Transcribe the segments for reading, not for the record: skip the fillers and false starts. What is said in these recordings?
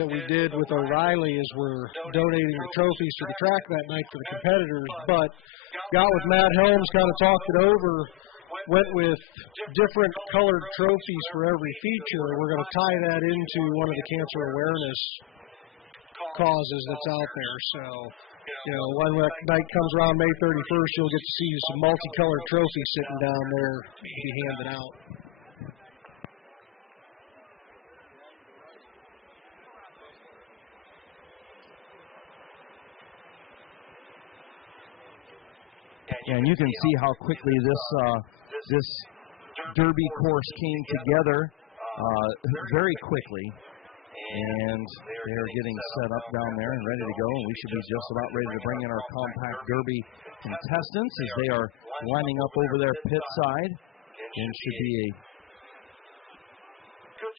What we did with O'Reilly is we're donating the trophies to the track that night for the competitors, but got with Matt Helms, kind of talked it over, went with different colored trophies for every feature. We're going to tie that into one of the cancer awareness causes that's out there. So, you know, when that night comes around May 31st, you'll get to see some multicolored trophies sitting down there to be handed out. And you can see how quickly this Derby course came together very quickly. And they're getting set up down there and ready to go. And we should be just about ready to bring in our compact Derby contestants as they are lining up over their pit side. And should be a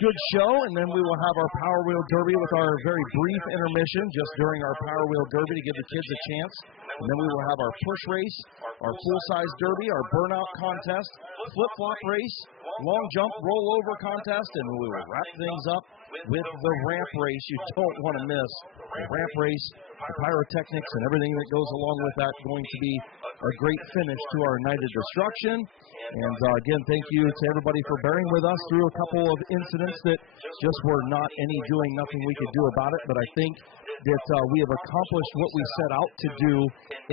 good show. And then we will have our Power Wheel Derby with our very brief intermission just during our Power Wheel Derby to give the kids a chance. And then we will have our push race, our full-size derby, our burnout contest, flip-flop race, long jump rollover contest, and we will wrap things up with the ramp race you don't want to miss. The ramp race, the pyrotechnics, and everything that goes along with that going to be a great finish to our night of destruction. And again, thank you to everybody for bearing with us through a couple of incidents that just were not any doing, nothing we could do about it. But I think that we have accomplished what we set out to do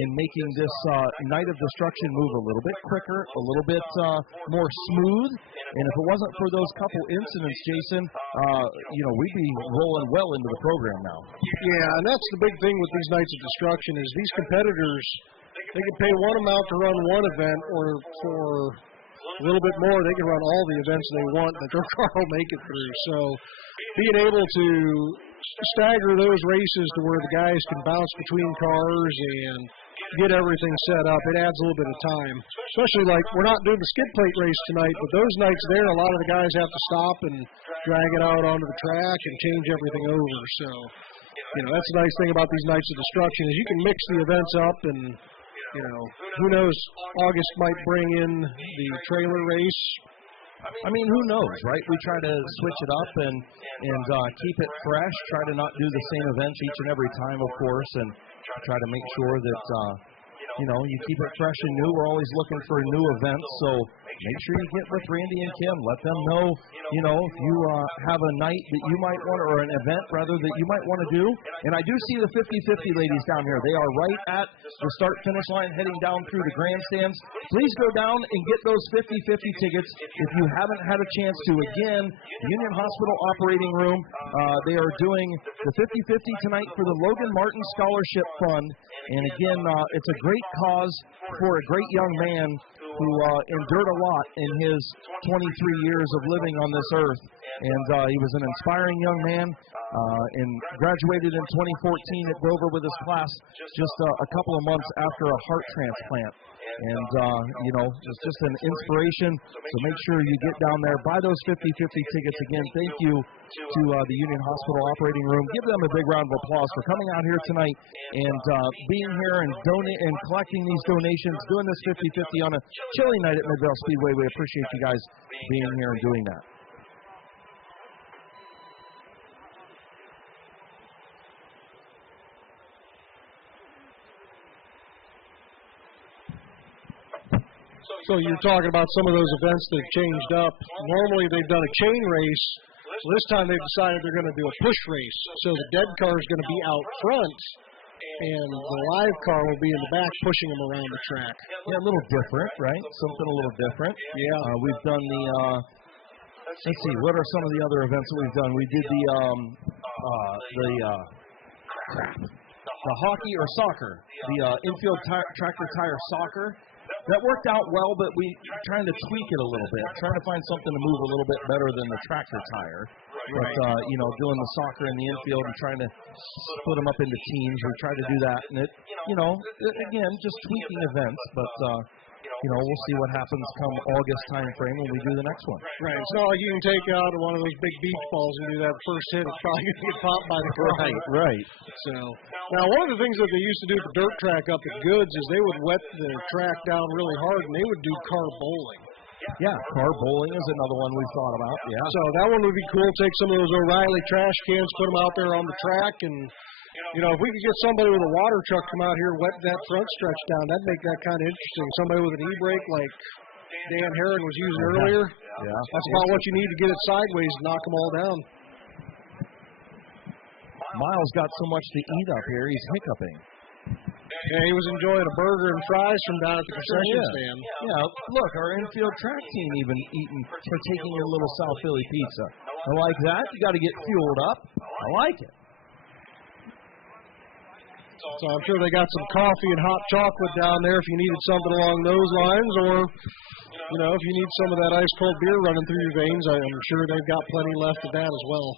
in making this night of destruction move a little bit quicker, a little bit more smooth. And if it wasn't for those couple incidents, Jason, you know, we'd be rolling well into the program now. Yeah, and that's the big thing with these nights of destruction is these competitors, they can pay one amount to run one event, or for a little bit more, they can run all the events they want that their car will make it through. So being able to stagger those races to where the guys can bounce between cars and get everything set up, it adds a little bit of time. Especially like we're not doing the skid plate race tonight, but those nights there, a lot of the guys have to stop and drag it out onto the track and change everything over. So, you know, that's the nice thing about these nights of destruction is you can mix the events up and, you know, who knows, August might bring in the trailer race. I mean, who knows, right? We try to switch it up and keep it fresh, try to not do the same events each and every time, of course, and try to make sure that, you know, you keep it fresh and new. We're always looking for new events, so make sure you get with Randy and Kim. Let them know, you know, if you have a night that you might want, or an event, rather, that you might want to do. And I do see the 50-50 ladies down here. They are right at the start-finish line heading down through the grandstands. Please go down and get those 50-50 tickets if you haven't had a chance to. Again, Union Hospital Operating Room, they are doing the 50-50 tonight for the Logan Martin Scholarship Fund. And again, it's a great cause for a great young man who endured a lot in his 23 years of living on this earth. And he was an inspiring young man and graduated in 2014 at Dover with his class just a couple of months after a heart transplant. And, you know, it's just an inspiration. So make sure you get down there, buy those 50-50 tickets. Again, thank you to the Union Hospital Operating Room. Give them a big round of applause for coming out here tonight and being here and collecting these donations, doing this 50-50 on a chilly night at Midvale Speedway. We appreciate you guys being here and doing that. So you're talking about some of those events that have changed up. Normally they've done a chain race. So this time they've decided they're going to do a push race. So the dead car is going to be out front, and the live car will be in the back pushing them around the track. Yeah, a little different, right? Something a little different. Yeah. We've done the, let's see, what are some of the other events that we've done? We did the hockey or soccer, the infield tractor tire soccer. That worked out well, but we trying to tweak it a little bit, trying to find something to move a little bit better than the tractor tire. But, you know, doing the soccer in the infield and trying to split them up into teams, we try to do that. And it, you know, again, just tweaking events, but, you know, we'll see what happens come August time frame when we do the next one. Right. It's not like you can take out one of those big beach balls and do that first hit. It's probably going to get popped by the car. Right. So, now one of the things that they used to do at the dirt track up at Goods is they would wet the track down really hard and they would do car bowling. Yeah, car bowling is another one we've thought about. Yeah. So that one would be cool. Take some of those O'Reilly trash cans, put them out there on the track, and you know, if we could get somebody with a water truck come out here, wet that front stretch down, that'd make that kind of interesting. Somebody with an e-brake like Dan Herron was using earlier. Yeah. That's about what you need to get it sideways and knock them all down. Miles got so much to eat up here, he's hiccuping. Yeah, he was enjoying a burger and fries from down at the concession stand. Yeah, look, our infield track team even partaking in a little South Philly pizza. I like that. You got to get fueled up. I like it. So I'm sure they got some coffee and hot chocolate down there if you needed something along those lines, or, you know, if you need some of that ice cold beer running through your veins, I'm sure they've got plenty left of that as well.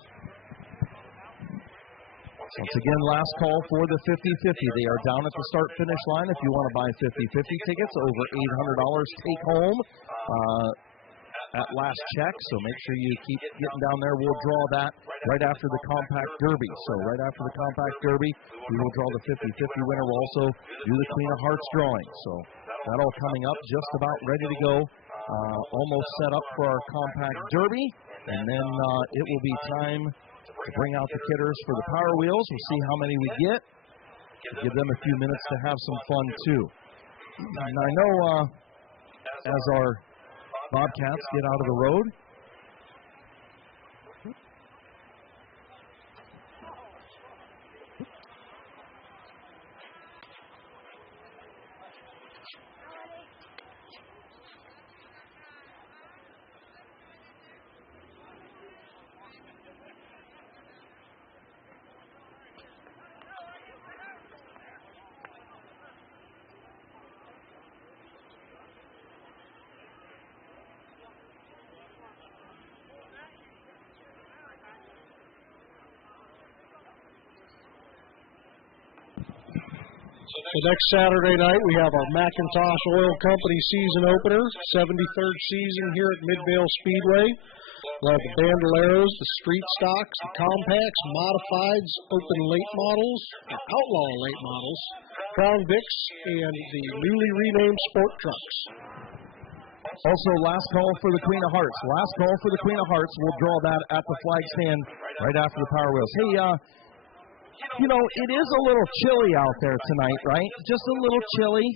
Once again, last call for the 50-50. They are down at the start-finish line. If you want to buy 50-50 tickets, over $800 take home at last check. So make sure you keep getting down there. We'll draw that right after the Compact Derby. So right after the Compact Derby, we will draw the 50-50 winner. We'll also do the Queen of Hearts drawing. So that all coming up, just about ready to go. Almost set up for our Compact Derby. And then it will be time to bring out the kidders for the Power Wheels. We'll see how many we get. Give them a few minutes to have some fun, too. And I know as our Bobcats get out of the road, So next Saturday night, we have our McIntosh Oil Company season opener, 73rd season here at Midvale Speedway. We'll have the Bandoleros, the Street Stocks, the Compacts, Modifieds, Open Late Models, Outlaw Late Models, Crown Vics, and the newly renamed Sport Trucks. Also, last call for the Queen of Hearts. Last call for the Queen of Hearts. We'll draw that at the flag stand right after the Power Wheels. Hey, you know, it is a little chilly out there tonight, right? Just a little chilly.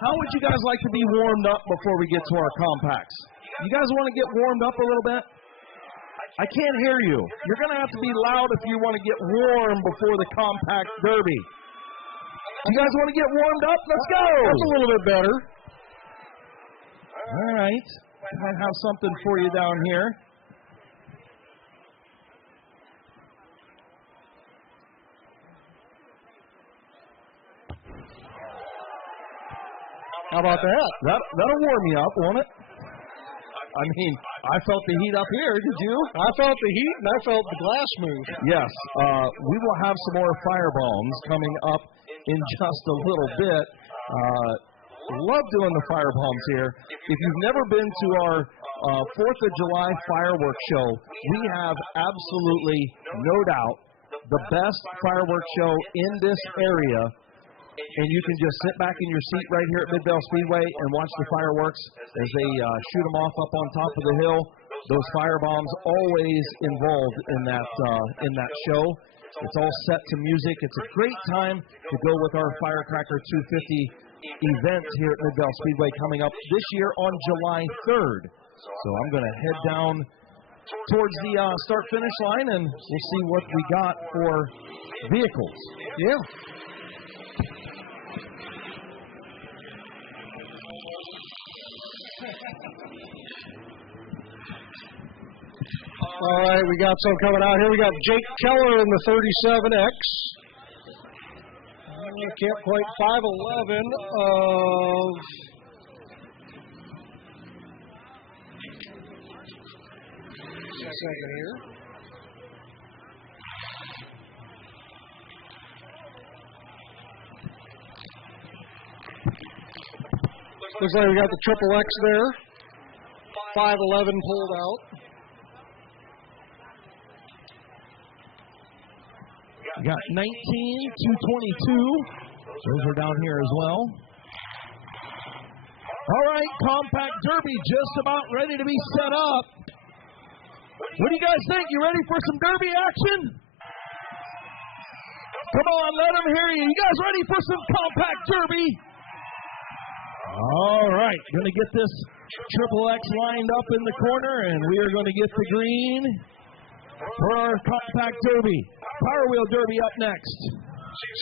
How would you guys like to be warmed up before we get to our compacts? You guys want to get warmed up a little bit? I can't hear you. You're going to have to be loud if you want to get warm before the Compact Derby. You guys want to get warmed up? Let's go. That's a little bit better. All right. I have something for you down here. How about that? That'll warm you up, won't it? I mean, I felt the heat up here. Did you? I felt the heat, and I felt the glass move. Yes. We will have some more fire bombs coming up in just a little bit. Love doing the fire bombs here. If you've never been to our 4th of July fireworks show, we have absolutely no doubt the best fireworks show in this area. And you can just sit back in your seat right here at Midvale Speedway and watch the fireworks as they shoot them off up on top of the hill. Those fire bombs always involved in that show. It's all set to music. It's a great time to go with our Firecracker 250 event here at Midvale Speedway coming up this year on July 3rd. So I'm going to head down towards the start-finish line, and we'll see what we got for vehicles. Yeah. All right, we got some coming out here. We got Jake Keller in the 37X. Can't quite 5'11" of second here. Looks like we got the triple X there. 5'11" pulled out. We got 19, 222. Those are down here as well. All right, Compact Derby just about ready to be set up. What do you guys think? You ready for some Derby action? Come on, let them hear you. You guys ready for some Compact Derby? All right, going to get this Triple X lined up in the corner, and we are going to get the green for our Compact Derby. Power Wheel Derby up next.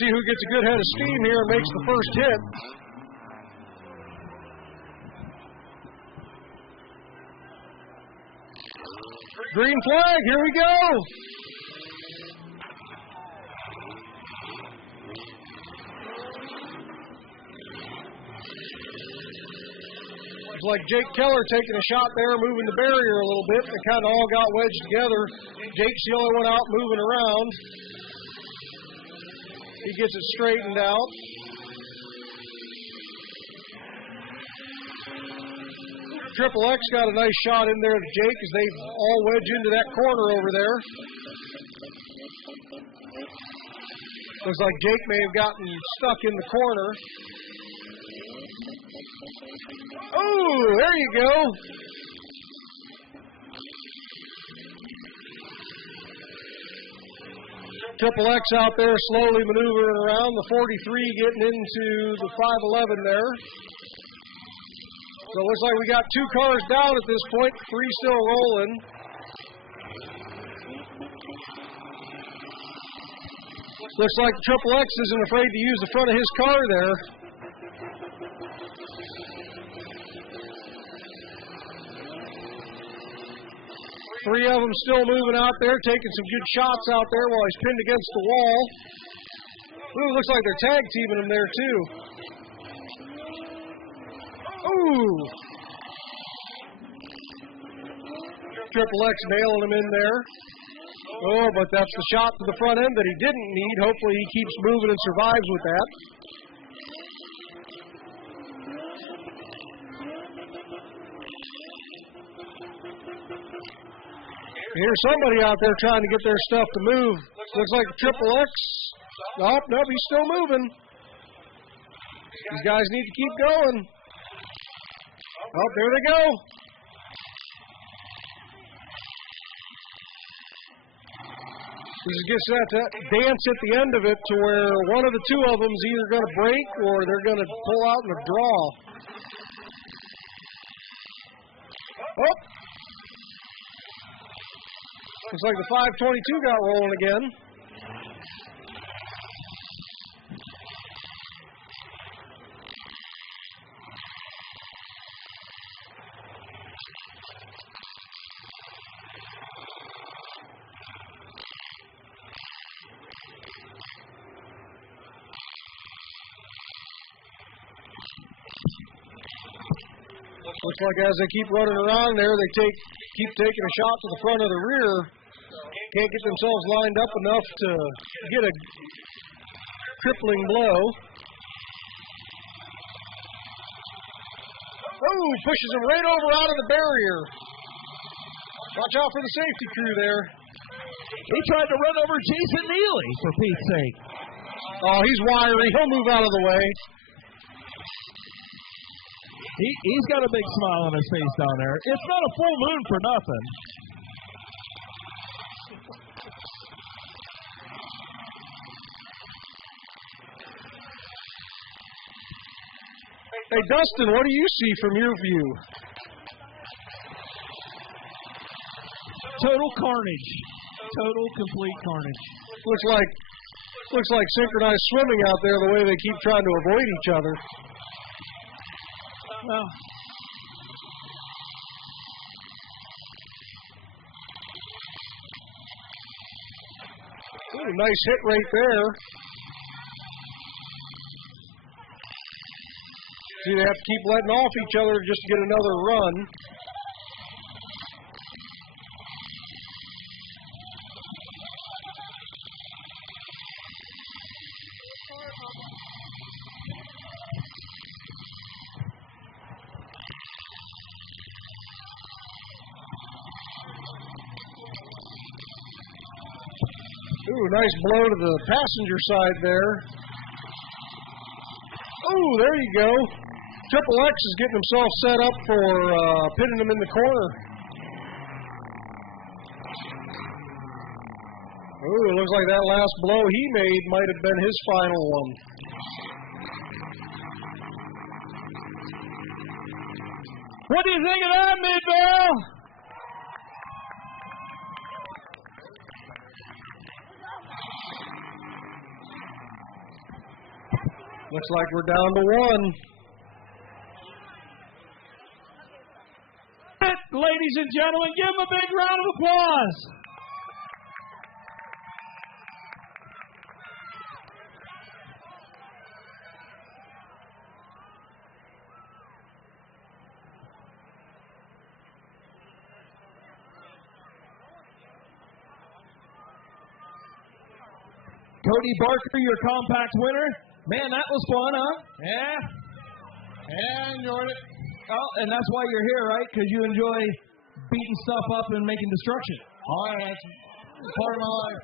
See who gets a good head of steam here and makes the first hit. Green flag, here we go. Looks like Jake Keller taking a shot there, moving the barrier a little bit. They kind of all got wedged together. Jake's the only one out moving around. He gets it straightened out. Triple X got a nice shot in there to Jake as they all wedge into that corner over there. Looks like Jake may have gotten stuck in the corner. Oh, there you go. Triple X out there slowly maneuvering around. The 43 getting into the 511 there. So it looks like we got 2 cars down at this point, 3 still rolling. Looks like Triple X isn't afraid to use the front of his car there. Three of them still moving out there, taking some good shots out there while he's pinned against the wall. Ooh, looks like they're tag teaming him there too. Ooh! Triple X nailing him in there. Oh, but that's the shot to the front end that he didn't need. Hopefully he keeps moving and survives with that. Here's somebody out there trying to get their stuff to move. Looks like Triple X. Nope, he's still moving. These guys need to keep going. Oh, there they go. This gets that dance at the end of it to where one of the 2 of them is either going to break or they're going to pull out in a draw. Oh. Looks like the 522 got rolling again. Looks like as they keep running around there, they keep taking a shot to the front of the rear. Can't get themselves lined up enough to get a crippling blow. Oh, pushes him right over out of the barrier. Watch out for the safety crew there. He tried to run over Jason Neely, for Pete's sake. Oh, he's wiry. He'll move out of the way. He's got a big smile on his face down there. It's not a full moon for nothing. Hey, Dustin, what do you see from your view? Total carnage. Total, complete carnage. Looks like synchronized swimming out there the way they keep trying to avoid each other. Well, ooh, nice hit right there. See, they have to keep letting off each other just to get another run. Ooh, nice blow to the passenger side there. Ooh, there you go. Triple X is getting himself set up for pitting him in the corner. Ooh, it looks like that last blow he made might have been his final one. What do you think of that, Midvale? Looks like we're down to one. Ladies and gentlemen, give him a big round of applause. Cody Barker, your compact winner. Man, that was fun, huh? Yeah. Yeah, I enjoyed it. Oh, and that's why you're here, right? Because you enjoy beating stuff up and making destruction. All right, that's part of my life.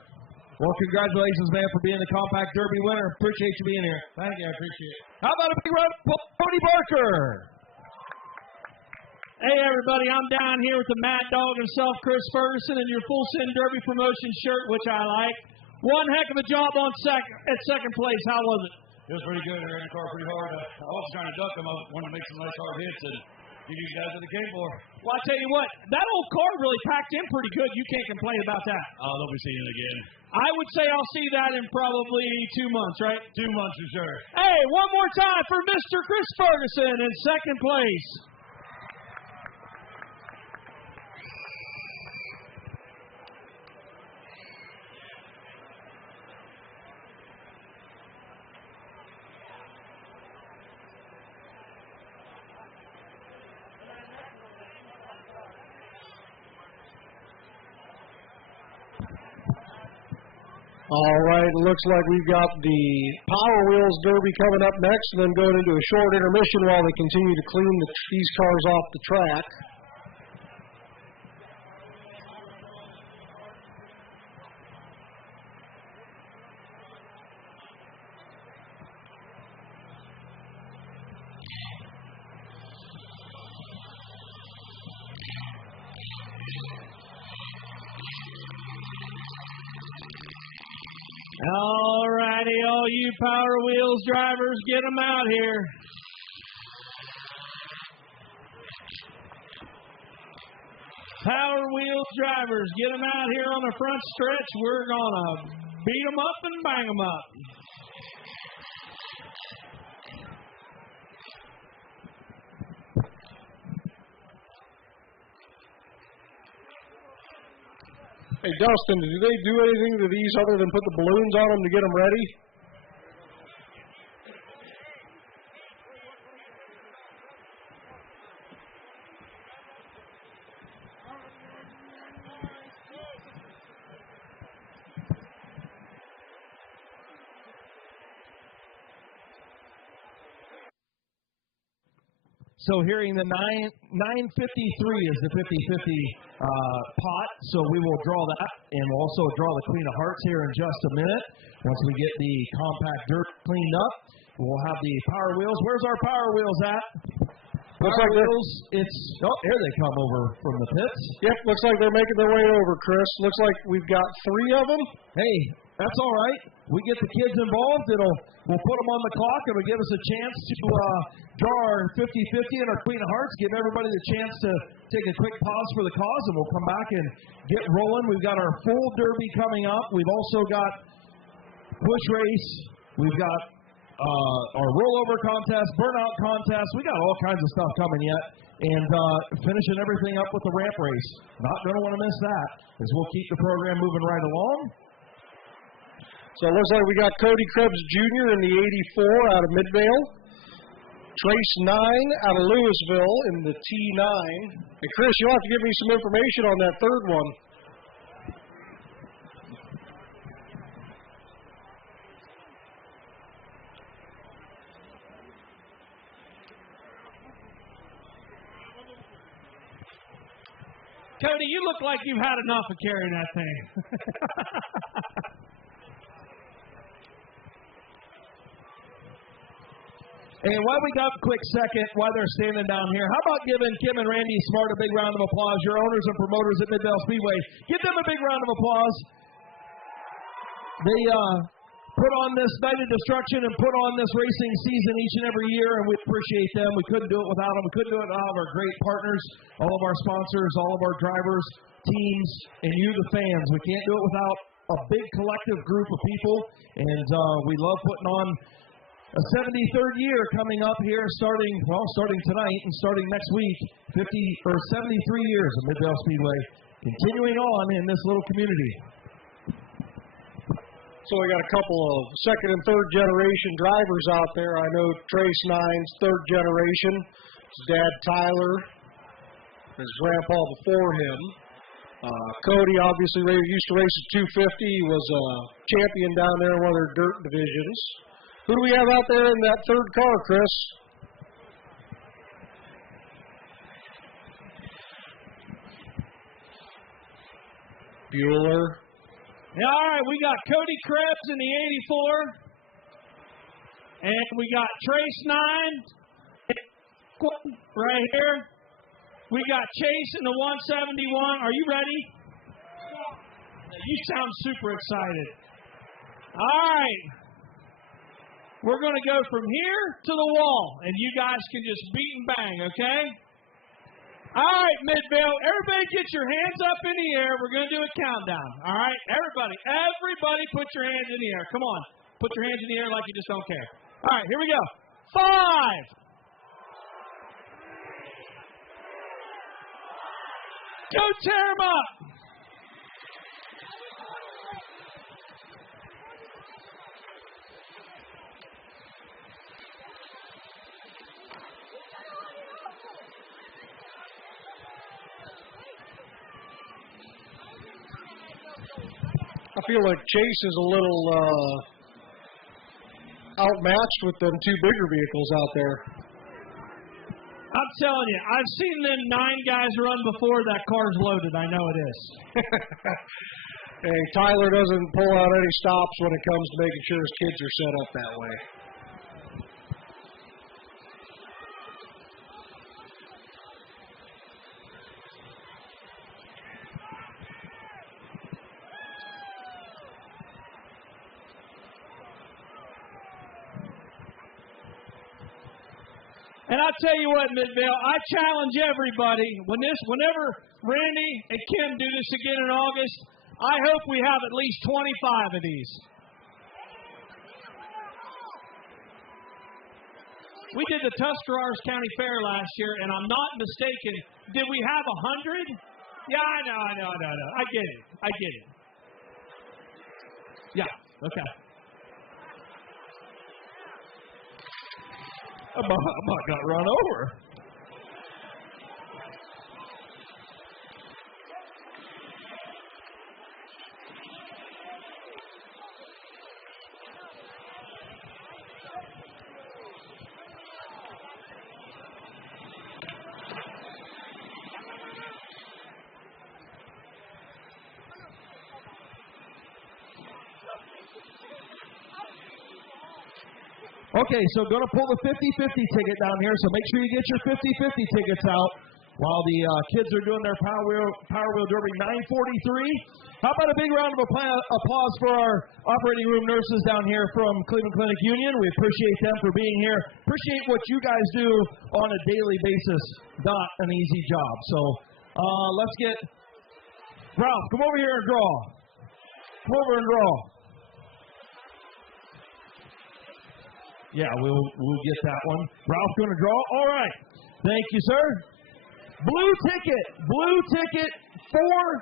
Well, congratulations, man, for being the compact derby winner. Appreciate you being here. Thank you, I appreciate it. How about a big round of Cody Barker? Hey, everybody, I'm down here with the Mad Dog himself, Chris Ferguson, in your Full Send Derby promotion shirt, which I like. One heck of a job on second place. How was it? It was pretty good. I ran the car pretty hard. I was trying to duck them. I wanted to make some nice hard hits and give you guys what they came for. Well, I tell you what, that old car really packed in pretty good. You can't complain about that. Oh, they'll be seeing it again. I would say I'll see that in probably 2 months, right? 2 months for sure. Hey, one more time for Mr. Chris Ferguson in second place. All right, it looks like we've got the Power Wheels Derby coming up next, and then going into a short intermission while they continue to clean these cars off the track. All righty, all you Power Wheels drivers, get them out here. Power Wheels drivers, get them out here on the front stretch. We're going to beat them up and bang them up. Hey, Dustin, do they do anything to these other than put the balloons on them to get them ready? So hearing the 953 is the 50-50 pot, so we will draw that, and we'll also draw the Queen of Hearts here in just a minute. Once we get the compact dirt cleaned up, we'll have the Power Wheels. Where's our Power Wheels at? Looks like Wheels, here they come over from the pits. Yep, looks like they're making their way over, Chris. Looks like we've got 3 of them. Hey, that's all right. We get the kids involved. We'll put them on the clock. It'll give us a chance to draw our 50-50 and our Queen of Hearts, give everybody the chance to take a quick pause for the cause, and we'll come back and get rolling. We've got our full derby coming up. We've also got push race. We've got our rollover contest, burnout contest. We got all kinds of stuff coming yet. And finishing everything up with the ramp race. Not going to want to miss that, as we'll keep the program moving right along. So it looks like we got Cody Krebs Jr. in the 84 out of Midvale. Trace 9 out of Louisville in the T9. And Chris, you'll have to give me some information on that third one. Cody, you look like you've had enough of carrying that thing. And while we got a quick second, while they're standing down here, how about giving Kim and Randy Smart a big round of applause, your owners and promoters at Midvale Speedway. Give them a big round of applause. They put on this Night of Destruction and put on this racing season each and every year, and we appreciate them. We couldn't do it without them. We couldn't do it without our great partners, all of our sponsors, all of our drivers, teams, and you, the fans. We can't do it without a big collective group of people, and we love putting on a 73rd year coming up here, starting tonight and starting next week. 73 years of Midvale Speedway, continuing on in this little community. So we got a couple of second and third generation drivers out there. I know Trace Nine's third generation. His dad Tyler, his grandpa before him. Cody obviously used to race at 250. He was a champion down there in one of their dirt divisions. Who do we have out there in that third car, Chris? Bueller. Yeah, all right, we got Cody Krebs in the 84. And we got Trace 9 right here. We got Chase in the 171. Are you ready? You sound super excited. All right. We're going to go from here to the wall, and you guys can just beat and bang, okay? All right, Midvale, everybody get your hands up in the air. We're going to do a countdown, all right? Everybody put your hands in the air. Come on. Put your hands in the air like you just don't care. All right, here we go. 5. Go tear them up. I feel like Chase is a little outmatched with them two bigger vehicles out there. I'm telling you, I've seen them 9 guys run before that car's loaded. I know it is. Hey, Tyler doesn't pull out any stops when it comes to making sure his kids are set up that way. And I'll tell you what, Midvale, I challenge everybody, whenever Randy and Kim do this again in August, I hope we have at least 25 of these. We did the Tuscarawas County Fair last year, and I'm not mistaken. Did we have 100? Yeah, I know. I get it. Yeah, okay. I about got run over. Okay, so going to pull the 50-50 ticket down here, so make sure you get your 50-50 tickets out while the kids are doing their Power Wheel Derby 943. How about a big round of applause for our operating room nurses down here from Cleveland Clinic Union. We appreciate them for being here. Appreciate what you guys do on a daily basis. Not an easy job. So let's get Ralph, come over here and draw. Come over and draw. Yeah, we'll get that one. Ralph's going to draw. All right. Thank you, sir. Blue ticket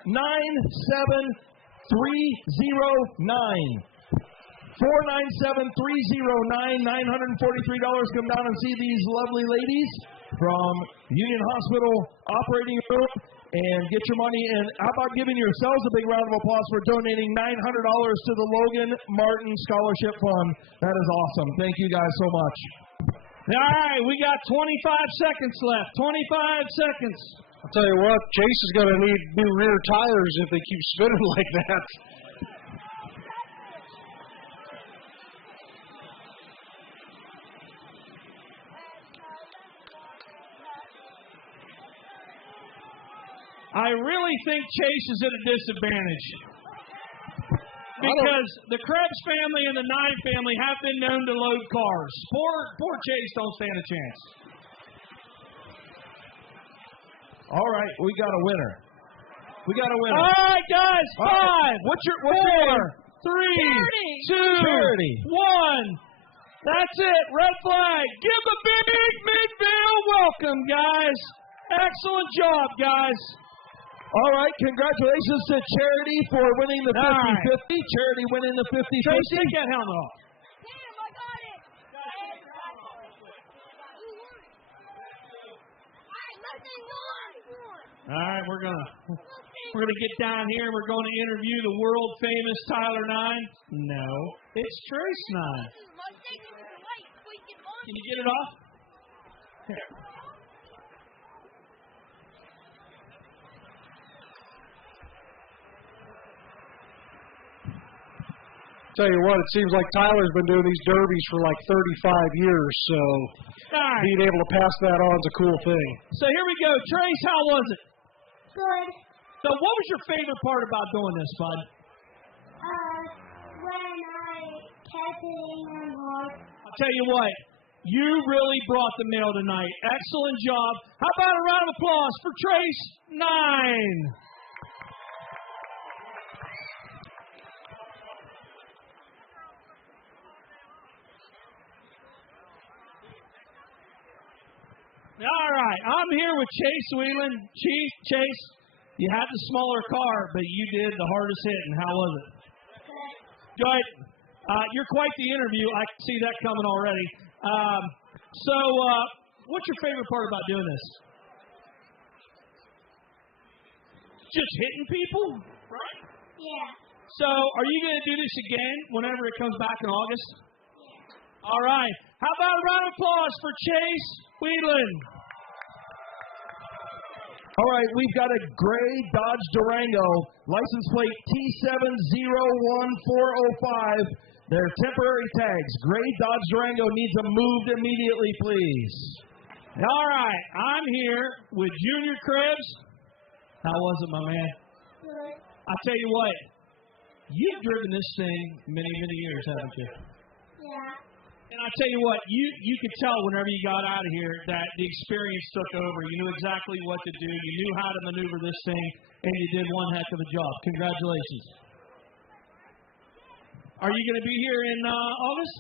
497-309. 497-309. $943. Come down and see these lovely ladies from Union Hospital operating room and get your money. And how about giving yourselves a big round of applause for donating $900 to the Logan Martin Scholarship Fund. That is awesome. Thank you guys so much. All right, we got 25 seconds left. 25 seconds. I'll tell you what, Chase is going to need new rear tires if they keep spinning like that. I really think Chase is at a disadvantage. Because the Krebs family and the Nine family have been known to load cars. Poor Chase don't stand a chance. All right, we got a winner. All right, guys, 5, What's your 4, order? 3, 2, Charity. 1. That's it. Red flag. Give a big Midvale welcome, guys. Excellent job, guys. All right, congratulations to Charity for winning the 50-50. Right. Charity winning the 50-50. Trace, take that helmet off. All right, we're gonna get down here. We're going to interview the world famous Tyler 9. No, it's Trace 9. Can you get it off? Here. Tell you what, it seems like Tyler's been doing these derbies for like 35 years, so Right. being able to pass that on is a cool thing. So here we go. Trace, how was it? Good. So what was your favorite part about doing this, bud? When I kept hitting them hard. I'll tell you what, you really brought the mail tonight. Excellent job. How about a round of applause for Trace 9? All right, I'm here with Chase Whelan. Chief, Chase, you had the smaller car, but you did the hardest hitting. How was it? Good. You're quite the interview. I can see that coming already. What's your favorite part about doing this? Just hitting people? Right? Yeah. So, are you going to do this again whenever it comes back in August? Yeah. All right. How about a round of applause for Chase Whelan? All right, we've got a gray Dodge Durango, license plate T701405. They're temporary tags. Gray Dodge Durango needs them moved immediately, please. All right. I'm here with Junior Krebs. How was it, my man? Good. I'll tell you what. You've driven this thing many, many years, haven't you? Yeah. And I tell you what, you could tell whenever you got out of here that the experience took over. You knew exactly what to do. You knew how to maneuver this thing, and you did one heck of a job. Congratulations. Are you going to be here in August?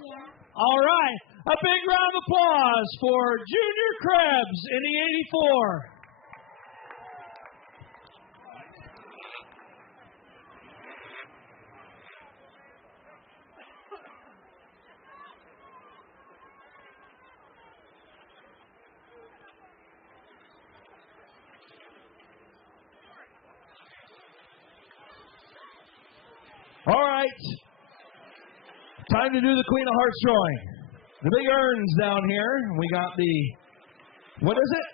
Yeah. All right. A big round of applause for Junior Krebs in the 84. All right. Time to do the Queen of Hearts drawing. The big urns down here. We got the, what is it?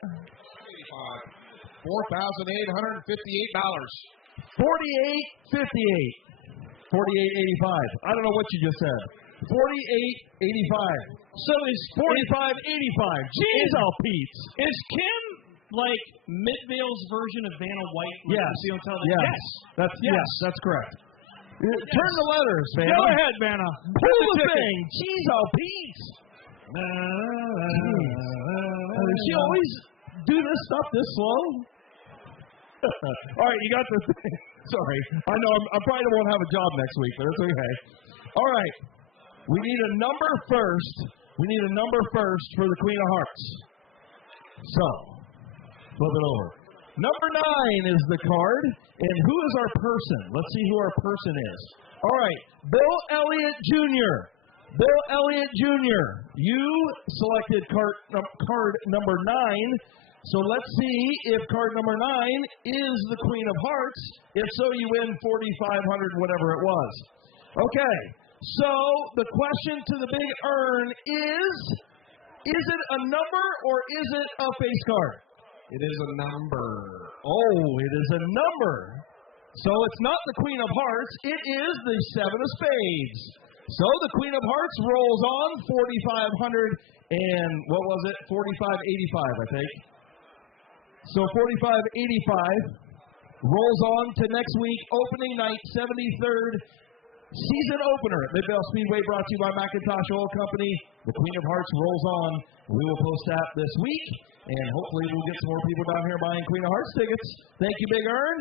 $4,858. $48.58. $48.85. I don't know what you just said. $48.85. So is 45.85. Jeez, all Pete's. Is Kim like Midvale's version of Vanna White? Like Yes. you see on television? Yes. Yes, that's correct. Turn the letters, Vanna. Go ahead, Vanna. Pull the thing. Jeez, all Pete's. Does she always do this stuff this slow? All right, you got the thing. Sorry. I know I probably won't have a job next week, but it's okay. All right. We need a number first. We need a number first for the Queen of Hearts. So, flip it over. Number 9 is the card. And who is our person? Let's see who our person is. All right. Bill Elliott Jr. Bill Elliott Jr. You selected card number 9. So let's see if card number 9 is the Queen of Hearts. If so, you win $4,500, whatever it was. Okay. So the question to the big urn is it a number or is it a face card? It is a number. Oh, it is a number. So it's not the Queen of Hearts. It is the 7 of Spades. So the Queen of Hearts rolls on $4,500 and what was it? $4,585, I think. So 45-85 rolls on to next week, opening night, 73rd season opener at Midvale Speedway, brought to you by McIntosh Oil Company. The Queen of Hearts rolls on. We will post that this week, and hopefully we'll get some more people down here buying Queen of Hearts tickets. Thank you, Big Earn,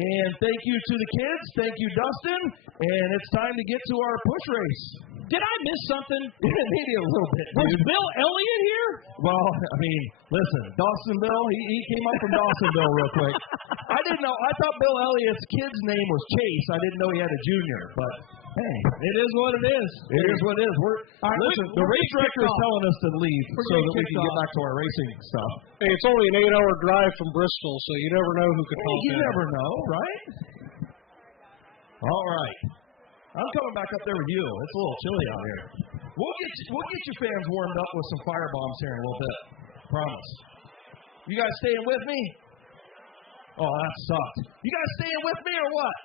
and thank you to the kids. Thank you, Dustin, and it's time to get to our push race. Did I miss something? Maybe a little bit, Was dude. Bill Elliott here? Well, I mean, listen, Dawsonville, he came up from Dawsonville real quick. I didn't know. I thought Bill Elliott's kid's name was Chase. I didn't know he had a junior, but hey. It is what it is. It is what it is. Listen, the race director is telling us to leave so that we can get back to our racing stuff. Hey, it's only an 8-hour drive from Bristol, so you never know who could pop You in. never know, right? All right. I'm coming back up there with you. It's a little chilly out here. We'll get you fans warmed up with some fire bombs here in a little bit. Promise. You guys staying with me? Oh, that sucked. You guys staying with me or what?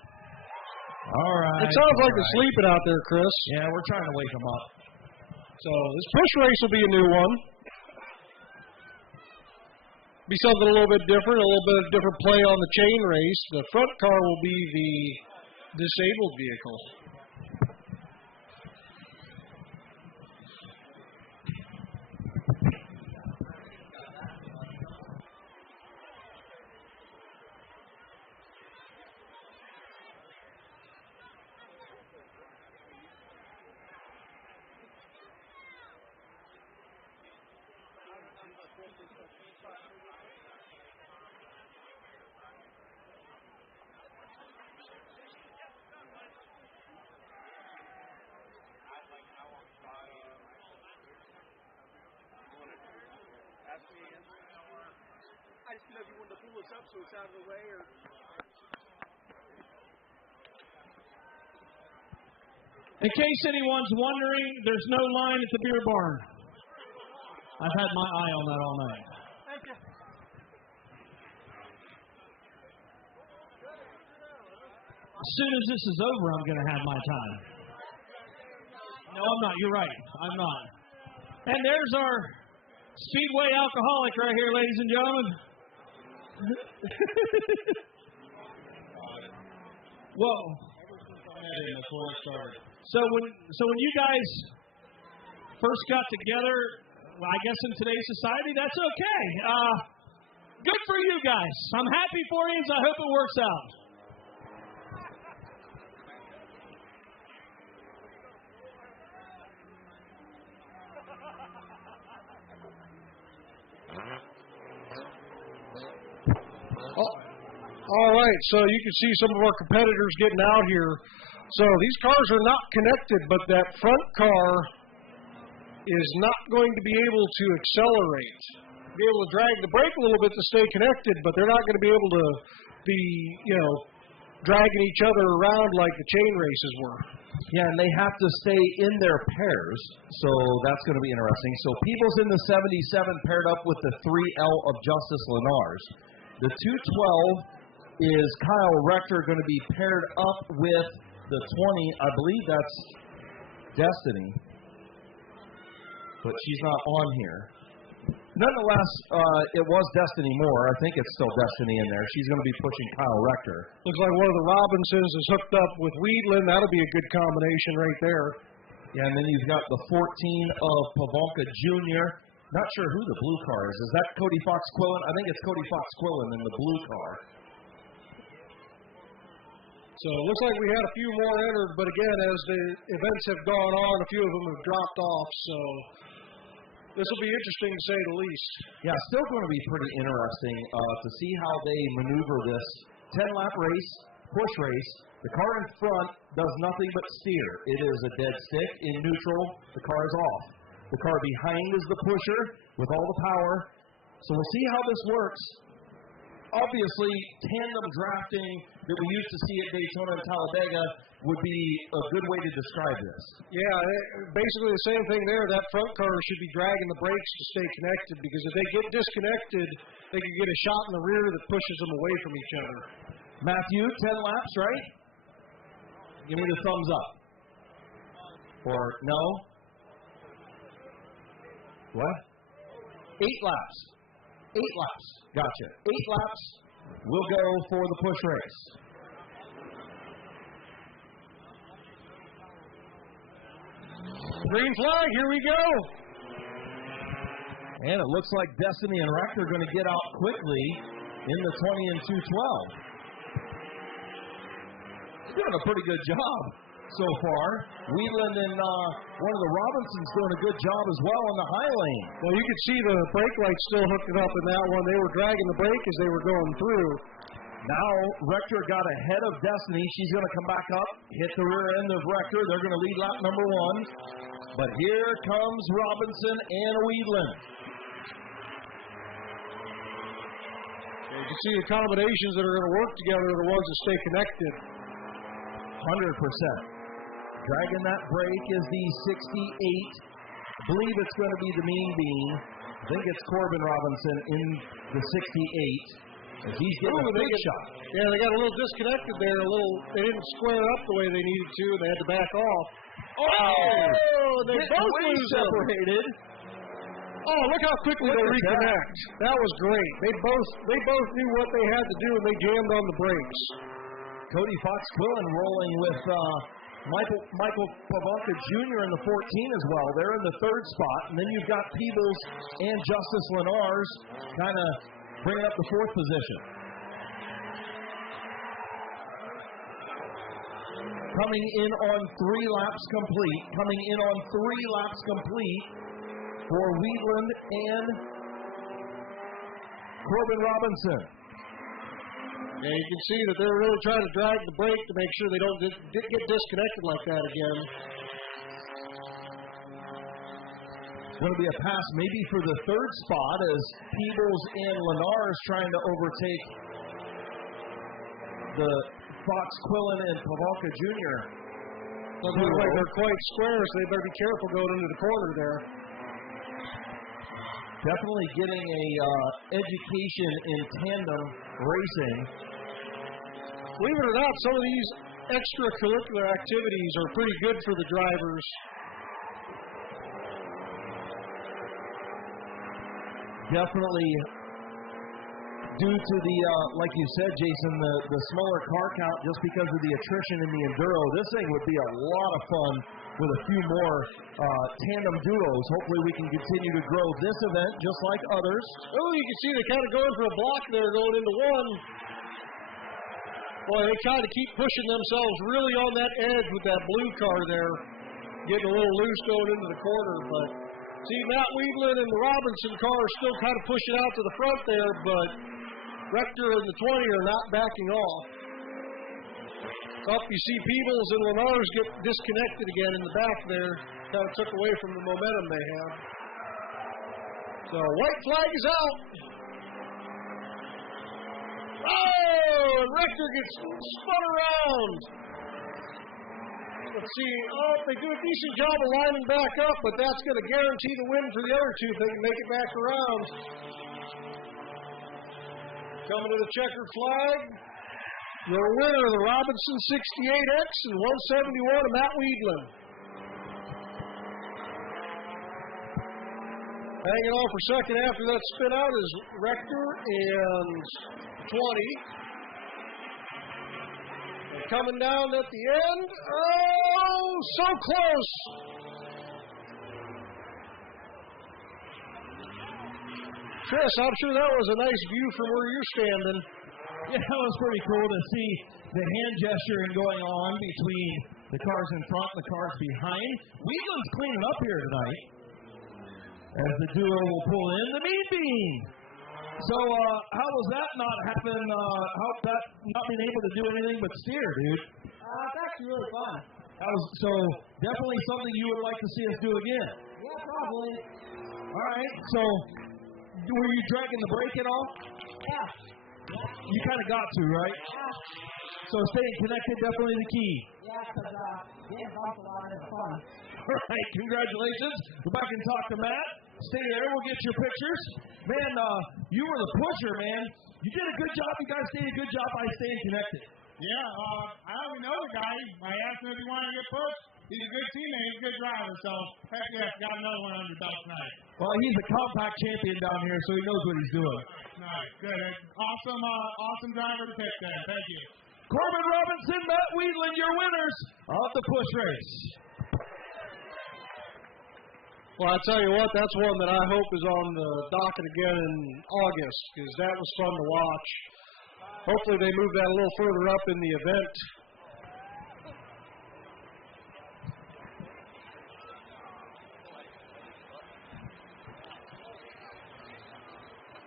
All right. It sounds like they're sleeping out there, Chris. Yeah, we're trying to wake them up. So this push race will be a new one. Be something a little bit different, a little bit of different play on the chain race. The front car will be the disabled vehicle. I just didn't know if you wanted to pull this up so it's out of the way or. In case anyone's wondering, there's no line at the beer barn. I've had my eye on that all night. Thank you. As soon as this is over, I'm going to have my time. No, I'm not. You're right. I'm not. And there's our Speedway alcoholic right here, ladies and gentlemen. Whoa. So when you guys first got together, well, I guess in today's society, that's okay. Good for you guys. I'm happy for you, and I hope it works out. All right, so you can see some of our competitors getting out here. So these cars are not connected, but that front car is not going to be able to accelerate. Be able to drag the brake a little bit to stay connected, but they're not going to be able to be, dragging each other around like the chain races were. Yeah, and they have to stay in their pairs, so that's going to be interesting. So Peebles in the 77 paired up with the 3L of Justice Lenars. The 212 is Kyle Rector going to be paired up with the 20. I believe that's Destiny, but she's not on here. Nonetheless, it was Destiny Moore. I think it's still Destiny in there. She's going to be pushing Kyle Rector. Looks like one of the Robinsons is hooked up with Weedland. That'll be a good combination right there. Yeah, and then you've got the 14 of Pavolka Jr. Not sure who the blue car is. Is that Cody Fox Quillen? I think it's Cody Fox Quillen in the blue car. So it looks like we had a few more entered, but again, as the events have gone on, a few of them have dropped off. So this will be interesting to say the least. Yeah, still going to be pretty interesting to see how they maneuver this 10-lap race, push race. The car in front does nothing but steer. It is a dead stick. In neutral, the car is off. The car behind is the pusher with all the power. So we'll see how this works. Obviously, tandem drafting that we used to see at Daytona and Talladega would be a good way to describe this. Yeah, basically the same thing there. That front car should be dragging the brakes to stay connected, because if they get disconnected, they can get a shot in the rear that pushes them away from each other. Matthew, 10 laps, right? Give me the thumbs up. Or no? What? 8 laps. 8 laps. Gotcha. 8 laps will go for the push race. Green flag, here we go. And it looks like Destiny and Rector are going to get out quickly in the 20 and 212. He's doing a pretty good job so far. Wheeland and one of the Robinsons doing a good job as well in the high lane. Well, you could see the brake lights still hooked up in that one. They were dragging the brake as they were going through. Now Rector got ahead of Destiny. She's going to come back up, hit the rear end of Rector. They're going to lead lap number 1. But here comes Robinson and Wheeland. You can see the combinations that are going to work together are the ones that stay connected. 100%. Dragging that brake is the 68. I believe it's going to be the Mean Bean. I think it's Corbin Robinson in the 68. As he's getting a big shot. Yeah, they got a little disconnected there. They didn't square up the way they needed to, and they had to back off. Oh, they both separated. Oh, look how quickly they reconnect. That was great. They both knew what they had to do, and they jammed on the brakes. Cody Fox-Quillen rolling with Michael Pavanka Jr. in the 14 as well. They're in the 3rd spot. And then you've got Peebles and Justice Lenars kind of bringing up the 4th position. Coming in on 3 laps complete. Coming in on 3 laps complete for Wheatland and Corbin Robinson. Yeah, you can see that they're really trying to drag the brake to make sure they don't get disconnected like that again. It's going to be a pass maybe for the 3rd spot as Peebles and Lenars trying to overtake the Fox-Quillen and Pavanka Jr. Looks like they're quite square, so they better be careful going into the corner there. Definitely getting a education in tandem racing. Believe it or not, some of these extracurricular activities are pretty good for the drivers. Definitely due to the, like you said, Jason, the smaller car count just because of the attrition in the Enduro. This thing would be a lot of fun with a few more tandem duos. Hopefully we can continue to grow this event just like others. Oh, you can see they're kind of going for a block there going into one. Boy, they kind of keep pushing themselves really on that edge with that blue car there, getting a little loose going into the corner. But see, Matt Wheatland and the Robinson car are still kind of pushing out to the front there, but Rector and the 20 are not backing off. Up, you see Peebles and Lenars get disconnected again in the back there. Kind of took away from the momentum they had. So, white flag is out. Oh, and Rector gets spun around. Let's see. Oh, they do a decent job of lining back up, but that's going to guarantee the win for the other two if they can make it back around. Coming to the checkered flag. Your winner, the Robinson 68X and 171 of Matt Wheatland. Hanging on for second after that spin out is Rector and 20. And coming down at the end. Oh, so close. Chris, I'm sure that was a nice view from where you're standing. Yeah, that was pretty cool to see the hand gesturing going on between the cars in front and the cars behind. Wheatland's cleaning up here tonight as the duo will pull in the Mean Bean. So how was that not happen? How that not being able to do anything but steer, dude? It's actually really fun. That was so definitely something you would like to see us do again. Yeah, probably. All right. So were you dragging the brake at all? Yeah. You kind of got to, right? Yeah. So staying connected definitely the key. Yeah, because getting bumped a lot is fun. All right, congratulations. Go back and talk to Matt. Stay there. We'll get your pictures. Man, you were the pusher, man. You did a good job. You guys did a good job by staying connected. Yeah, I only know the guy. I asked him if he wanted to get pushed. He's a good teammate. He's a good driver. So, heck yeah, got another one under belt tonight. Well, he's a compact champion down here, so he knows what he's doing. Nice. Good. Awesome driver to pick then. Thank you. Corbin Robinson, Matt Wheatland, your winners of the push race. Well, I tell you what, that's one that I hope is on the docket again in August, because that was fun to watch. Hopefully they move that a little further up in the event.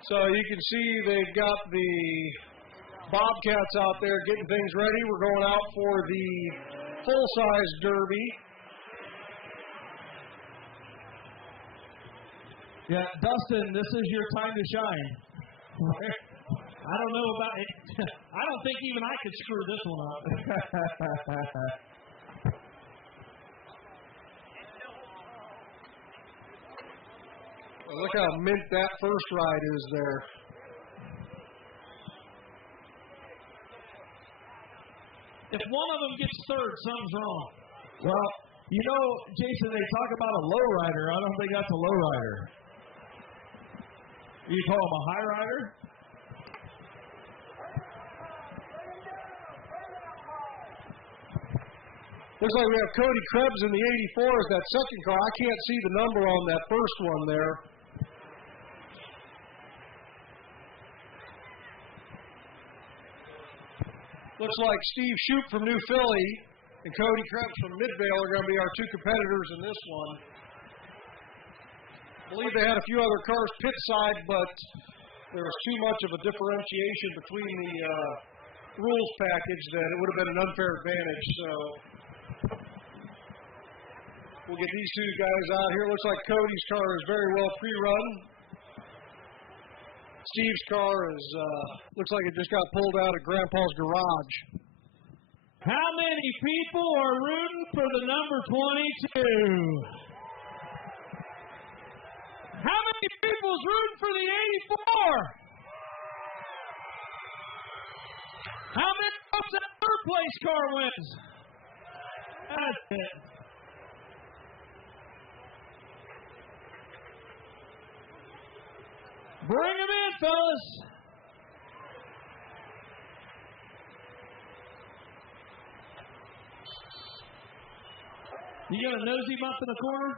So you can see they've got the Bobcats out there getting things ready. We're going out for the full-size derby. Yeah, Dustin, this is your time to shine. I don't know about it. I don't think even I could screw this one up. Look how mint that first ride is there. If one of them gets third, something's wrong. Well, you know, Jason, they talk about a low rider. I don't think that's a low rider. You call him a high rider? Looks like we have Cody Krebs in the 84 as that second car. I can't see the number on that first one there. Looks like Steve Shoup from New Philly and Cody Krebs from Midvale are going to be our two competitors in this one. I believe they had a few other cars pit side, but there was too much of a differentiation between the rules package that it would have been an unfair advantage. So we'll get these two guys out here. Looks like Cody's car is very well pre-run. Steve's car is looks like it just got pulled out of Grandpa's garage. How many people are rooting for the number 22? How many people's rooting for the 84? How many hopes that third place car wins? That's it. Bring them in, fellas. You got a nosy bump in the corner?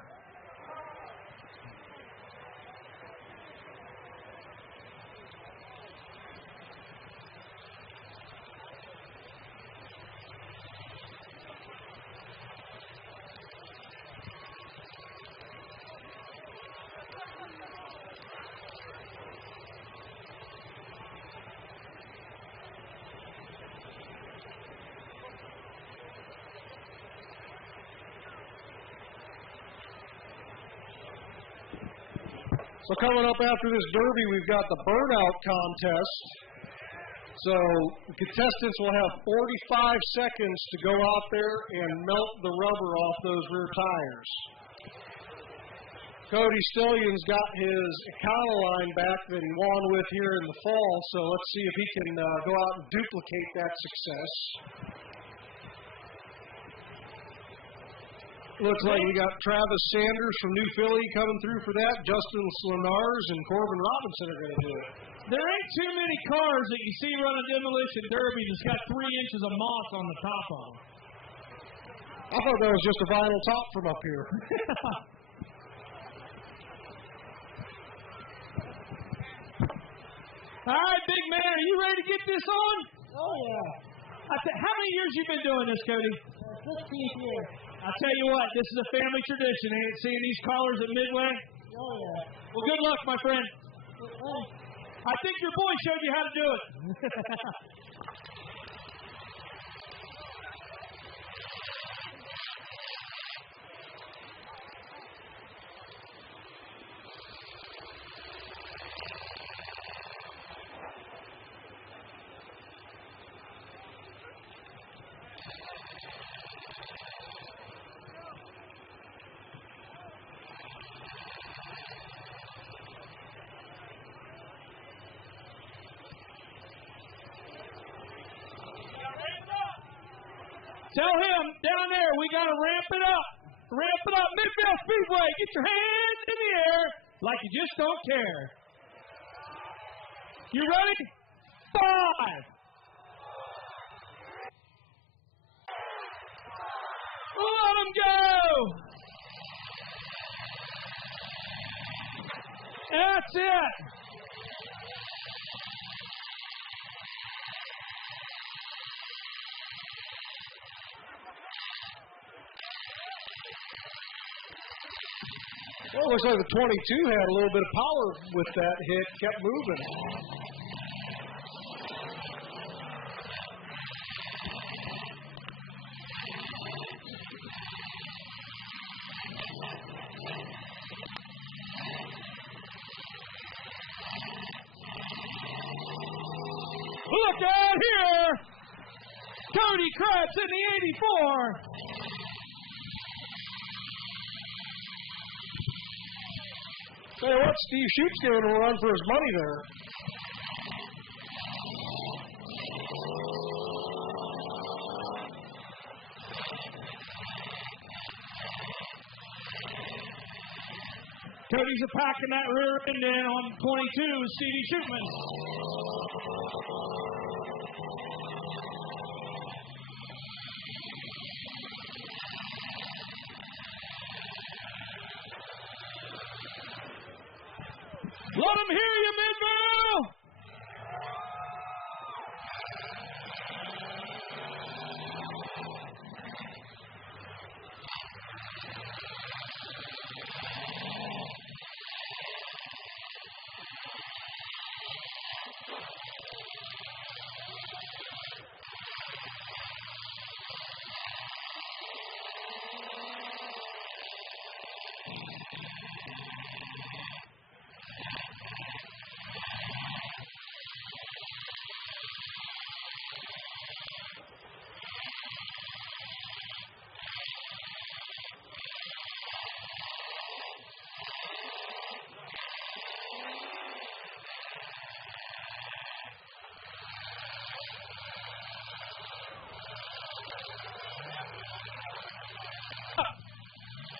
So coming up after this derby, we've got the burnout contest. So contestants will have 45 seconds to go out there and melt the rubber off those rear tires. Cody Stillion's got his Econoline back that he won with here in the fall, so let's see if he can go out and duplicate that success. Looks like we got Travis Sanders from New Philly coming through for that. Justin Slenars and Corbin Robinson are going to do it. There ain't too many cars that you see run a demolition derby that's got 3 inches of moss on the top of them. I thought that was just a vinyl top from up here. All right, big man, are you ready to get this on? Oh, yeah. How many years you been doing this, Cody? 15th year. I tell you what, this is a family tradition. Ain't seeing these callers at Midway? Oh, yeah. Well, good luck, my friend. Well, I think your boy showed you how to do it. Tell him down there we got a ramp Ramp it up. Ramp it up. Midvale Speedway. Get your hands in the air like you just don't care. You ready? 5. Let them go. That's it. Well, it looks like the 22 had a little bit of power with that hit, kept moving. Look out here. Cody Krebs in the 84. Tell you what, Steve Schutt's giving him a run for his money there. Cody's a packing that rear end in on 22, Stevie Shootman. Let them hear you, Midvale!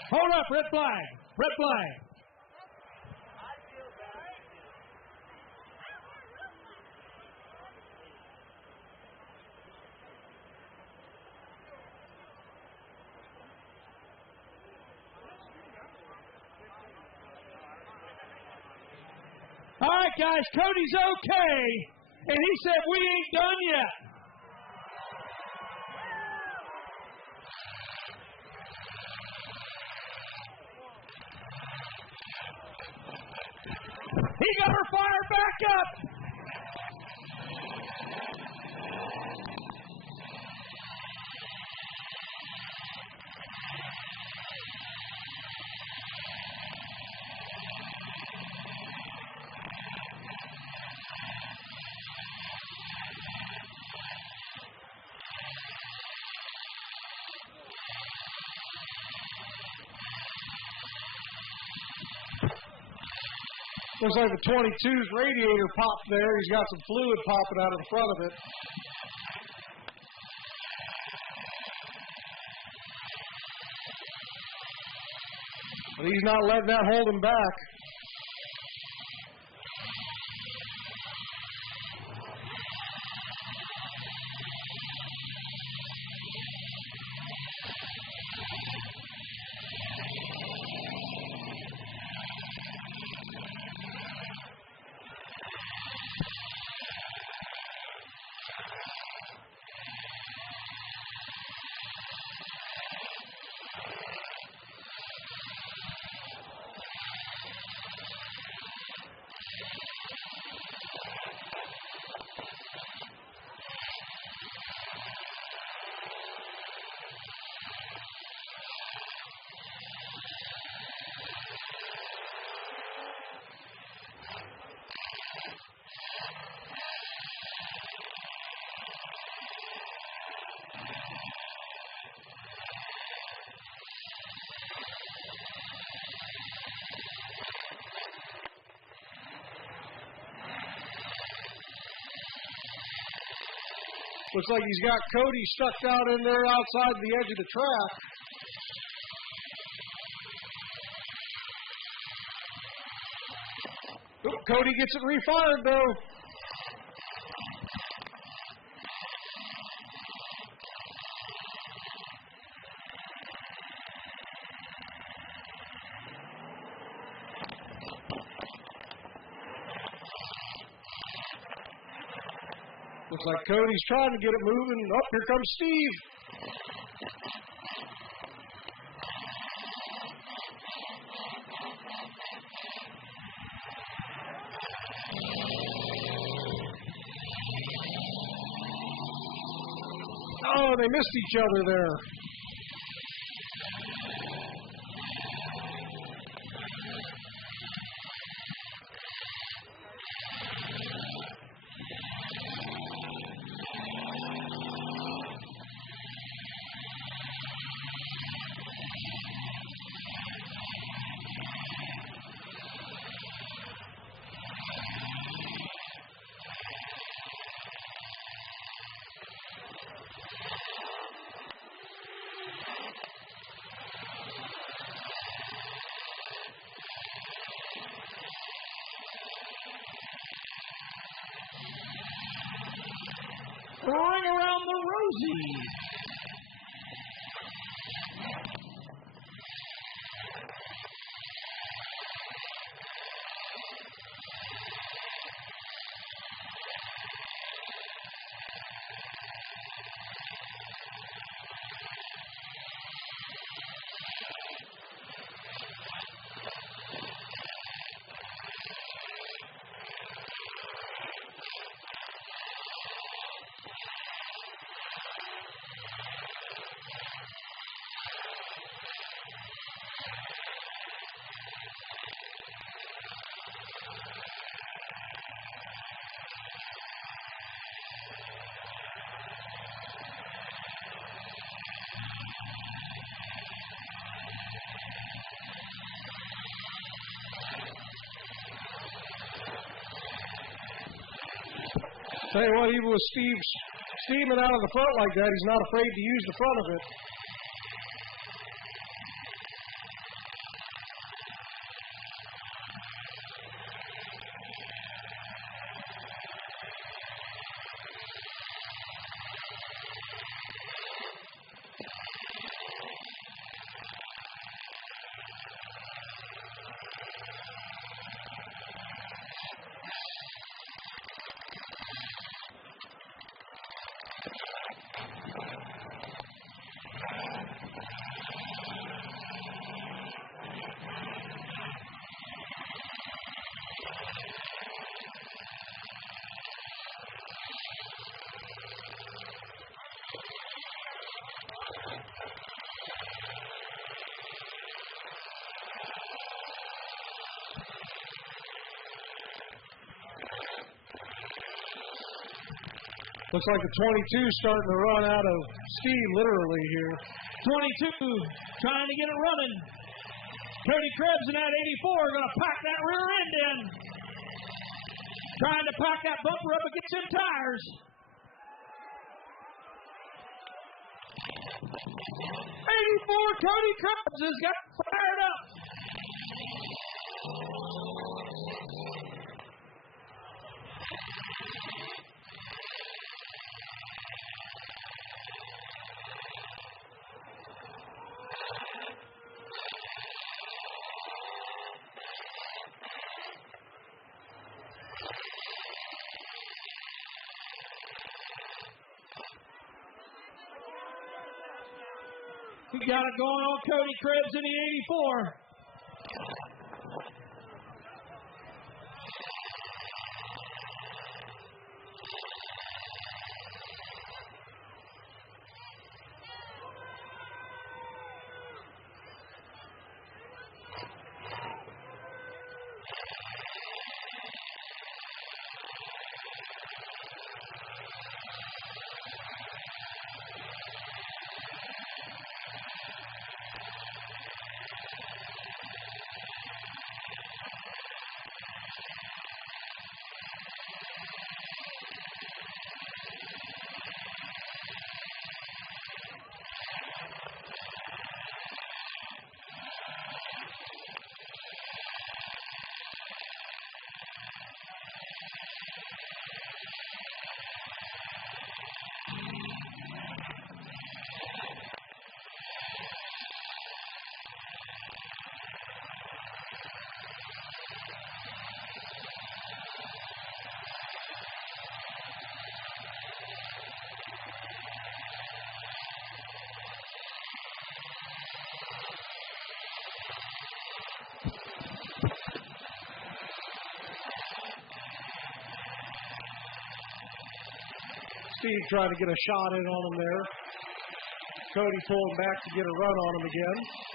Hold up, red flag. Red flag. All right, guys, Cody's okay, and he said we ain't done yet. He got her fired back up. Looks like the 22's radiator popped there. He's got some fluid popping out of the front of it. But he's not letting that hold him back. Looks like he's got Cody stuck out in there outside the edge of the track. Oop, Cody gets it refired, though. Looks like Cody's trying to get it moving. Oh, here comes Steve. Oh, they missed each other there. Throwing around the Rosie. Tell you what, even with Steve steaming out of the front like that, he's not afraid to use the front of it. Looks like the 22's starting to run out of steam, literally, here. 22 trying to get it running. Cody Krebs in that 84 are going to pack that rear end in. Trying to pack that bumper up against them tires. 84 Cody Krebs has got fired up. We got it going on Cody Krebs in the 84. Steve trying to get a shot in on him there. Cody pulling back to get a run on him again.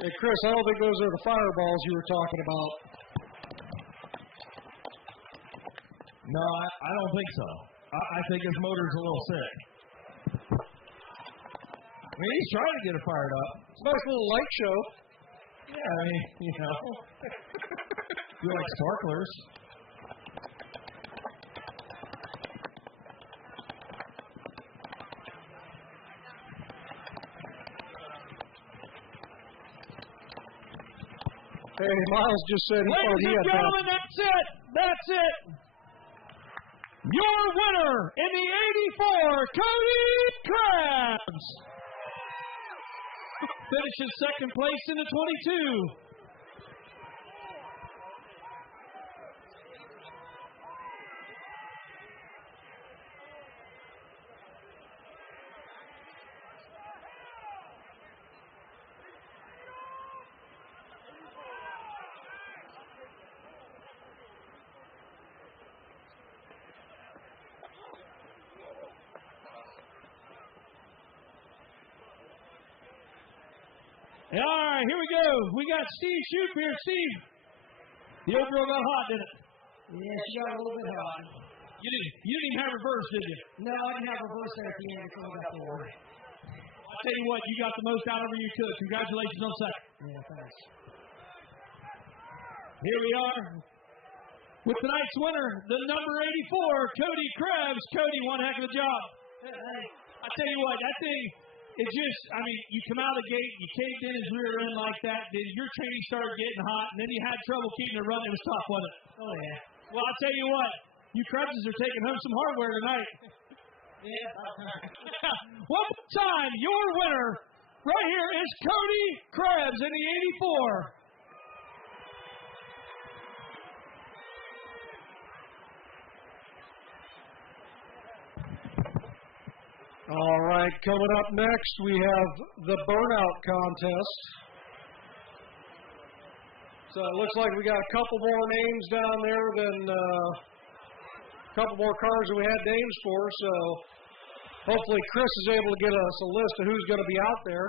Hey, Chris, I don't think those are the fireballs you were talking about. No, I don't think so. I think his motor's a little sick. I mean, he's trying to get it fired up. It's a nice little light show. Yeah, I mean, you know. You like sparklers. Hey, Miles just said he thought Ladies he and had gentlemen, that's it. That's it. Your winner in the 84, Cody Krabs. Finishes second place in the 22. All right, here we go. We got Steve Shoup here. Steve, the old girl got hot, didn't it? Yeah, she got a little bit hot. You didn't even have reverse, did you? No, I didn't have reverse there at the end before we got forward. I'll tell you what, you got the most out of her you could. Congratulations on second. Yeah, thanks. Here we are with tonight's winner, the number 84, Cody Krabs. Cody, one heck of a job. I tell you what, that thing, it just, I mean, you come out of the gate, you caved in his rear end like that, then your training started getting hot, and then you had trouble keeping it running. It was tough, wasn't it? Oh, yeah. Well, I'll tell you what, you Krebses are taking home some hardware tonight. One more time, your winner right here is Cody Krebs in the 84. All right, coming up next, we have the burnout contest. So it looks like we got a couple more names down there than a couple more cars than we had names for. So hopefully Chris is able to get us a list of who's going to be out there.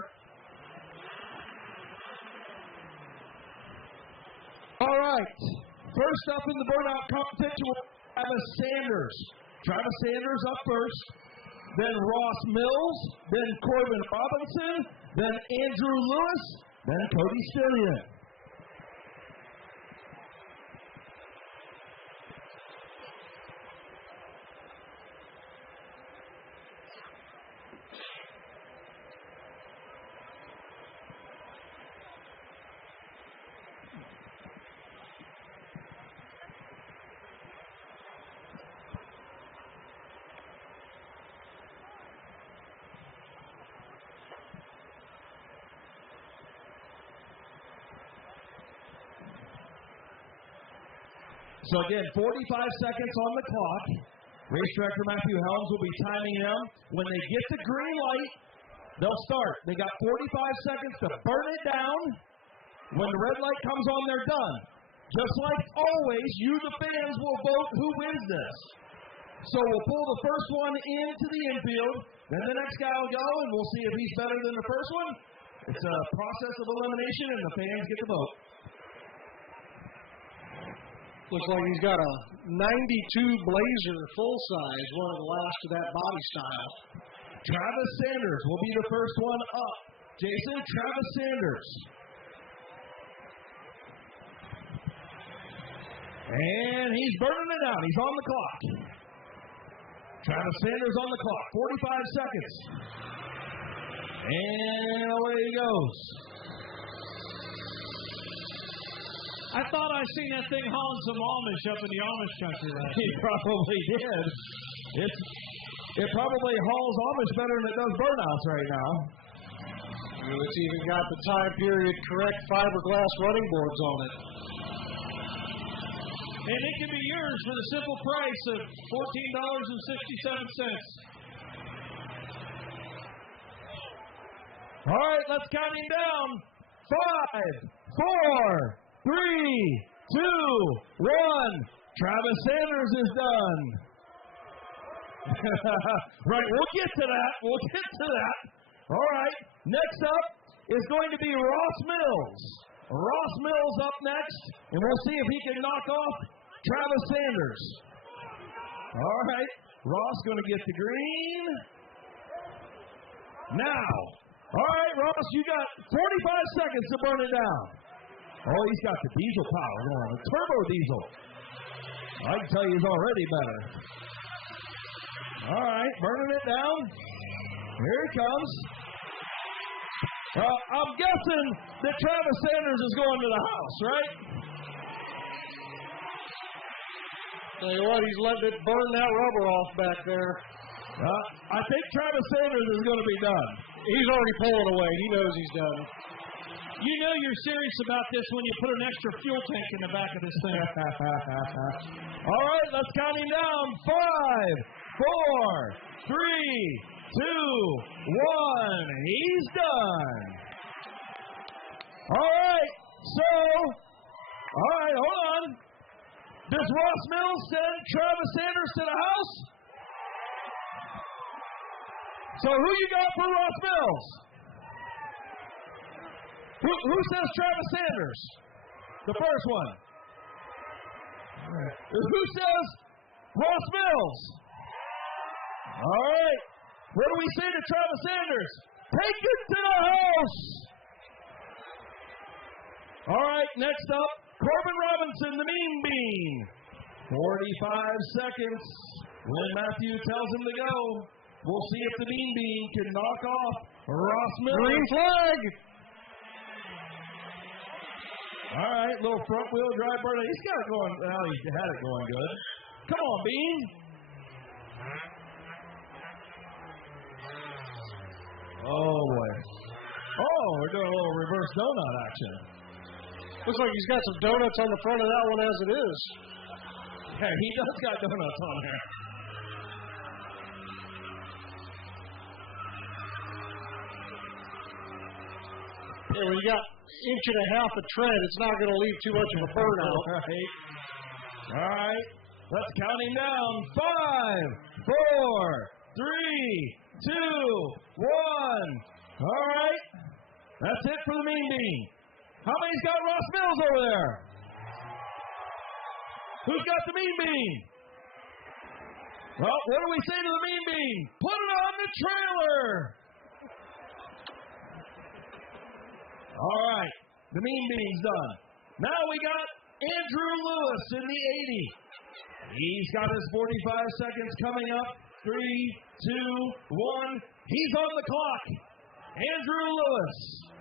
All right. First up in the burnout competition, Travis Sanders. Travis Sanders up first. Then Ross Mills. Then Corbin Robinson. Then Andrew Lewis. Then Cody Stillion. So again, 45 seconds on the clock. Race director Matthew Helms will be timing them. When they get the green light, they'll start. They got 45 seconds to burn it down. When the red light comes on, they're done. Just like always, you, the fans, will vote who wins this. So we'll pull the first one into the infield, then the next guy will go, and we'll see if he's better than the first one. It's a process of elimination, and the fans get the vote. Looks like he's got a 92 Blazer full size, one of the last of that body style. Travis Sanders will be the first one up. Jason, Travis Sanders. And he's burning it out. He's on the clock. Travis Sanders on the clock. 45 seconds. And away he goes. I thought I seen that thing hauling some Amish up in the Amish country last He year. probably did. It probably hauls Amish better than it does burnouts right now. It's even got the time period correct fiberglass running boards on it. And it can be yours for the simple price of $14.67. All right, let's count him down. 5, 4, 3, 2, 1. Travis Sanders is done. Right, we'll get to that. All right, next up is going to be Ross Mills. Ross Mills up next, and we'll see if he can knock off Travis Sanders. All right, Ross going to get the green. Now, all right, Ross, you got 45 seconds to burn it down. Oh, he's got the diesel power going, the turbo diesel. I can tell you he's already better. All right, burning it down. Here he comes. I'm guessing that Travis Sanders is going to the house, right? Tell you what, he's letting it burn that rubber off back there. I think Travis Sanders is going to be done. He's already pulling away. He knows he's done. You know you're serious about this when you put an extra fuel tank in the back of this thing. All right, let's count him down. 5, 4, 3, 2, 1. He's done. All right, hold on. Does Ross Mills send Travis Sanders to the house? So who you got for Ross Mills? Who says Travis Sanders? The first one. Who says Ross Mills? All right. What do we say to Travis Sanders? Take it to the house. All right, next up, Corbin Robinson, the Mean Bean. 45 seconds. When Matthew tells him to go, we'll see if the Mean Bean can knock off Ross Mills. Green flag. All right, little front wheel drive burner. He's got it going. Well, he had it going good. Come on, Bean. Oh, boy. Oh, we're doing a little reverse donut action. Looks like he's got some donuts on the front of that one as it is. Yeah, he does got donuts on there. Yeah, when you got inch and a half of tread, it's not going to leave too much of a burnout. Right. All right. Let's count him down. 5, 4, 3, 2, 1. All right. That's it for the Mean Bean. How many's got Ross Mills over there? Who's got the Mean Bean? Well, what do we say to the Mean Bean? Put it on the trailer. All right. The Mean Bean's done. Now we got Andrew Lewis in the 80. He's got his 45 seconds coming up. 3, 2, 1. He's on the clock. Andrew Lewis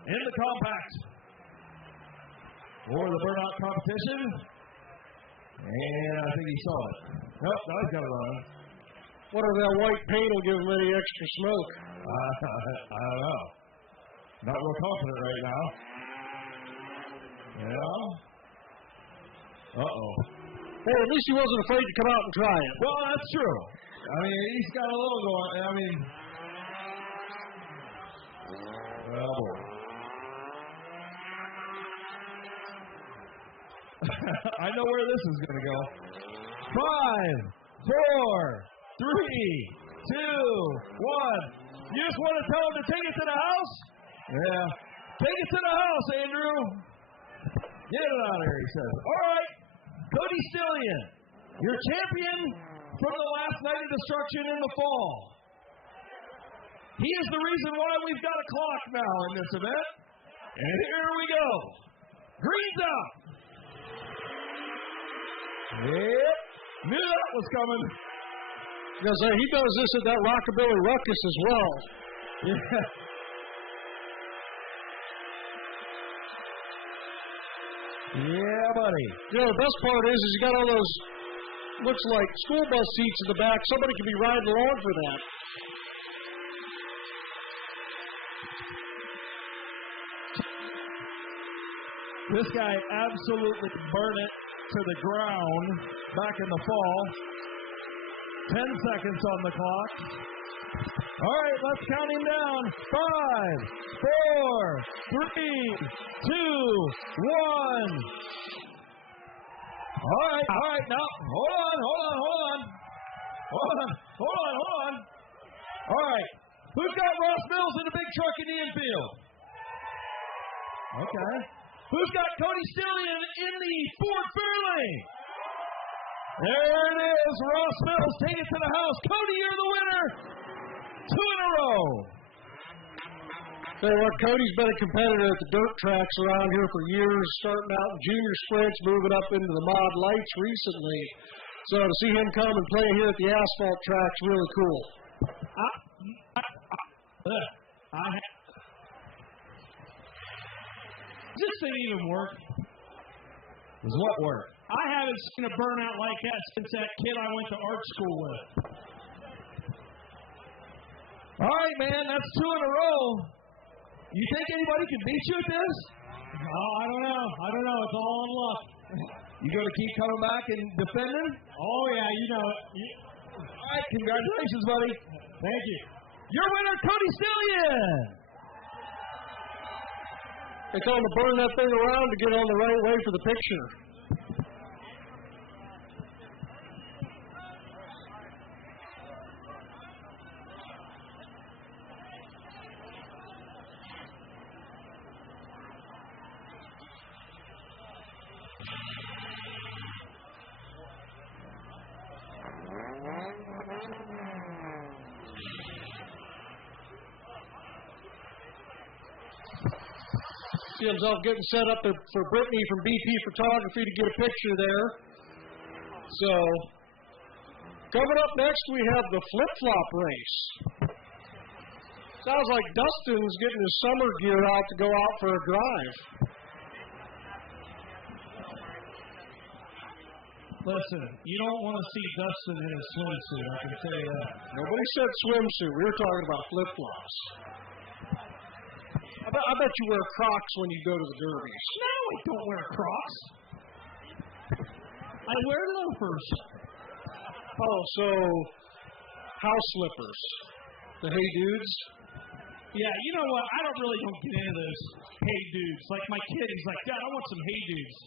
in the compact for the burnout competition. And I think he saw it. Nope, now he's got it on. Wonder if that white paint will give him any extra smoke. I don't know. Not real confident right now. Yeah. Uh-oh. Hey, at least he wasn't afraid to come out and try it. Well, that's true. I mean, he's got a little going. I mean, well, boy. I know where this is going to go. 5, 4, 3, 2, 1. You just want to tell him to take it to the house? Yeah. Take it to the house, Andrew. Get it out of here, he says. All right. Cody Stillion, your champion from the last night of destruction in the fall. He is the reason why we've got a clock now in this event. And here we go. Green's out. Yep. Knew that was coming. Because he does this at that Rockabilly Ruckus as well. Yeah. Yeah, buddy. You know, the best part is you got all those, looks like school bus seats in the back. Somebody could be riding along for that. This guy absolutely burned it to the ground back in the fall. 10 seconds on the clock. All right, let's count him down. 5, 4, 3, 2, 1. All right, now, hold on. All right, who's got Ross Mills in the big truck in the infield? Okay. Who's got Cody Stillion in the Ford Fairlane? There it is, Ross Mills, take it to the house. Cody, you're the winner. 2 in a row. Tell you what, Cody's been a competitor at the dirt tracks around here for years, starting out in junior sprints, moving up into the mod lights recently. So to see him come and play here at the asphalt track's really cool. This didn't even work. Does what work? I haven't seen a burnout like that since that kid I went to art school with. All right, man, that's 2 in a row. You think anybody can beat you at this? Oh, I don't know. It's all on luck. You going to keep coming back and defending? Oh, yeah, you know it. All right, congratulations, buddy. Thank you. Your winner, Cody Stillion. They tell him to burn that thing around to get on the right way for the picture. See himself getting set up for Brittany from BP Photography to get a picture there. So, coming up next, we have the flip-flop race. Sounds like Dustin's getting his summer gear out to go out for a drive. Listen, you don't want to see Dustin in his swimsuit, I can tell you that. Nobody said swimsuit. We were talking about flip-flops. I bet you wear Crocs when you go to the derbies. No, I don't wear Crocs. I wear loafers. Oh, so house slippers. The Hey Dudes? Yeah, you know what? I don't get into those Hey Dudes. Like my kid, he's like, Dad, I want some Hey Dudes.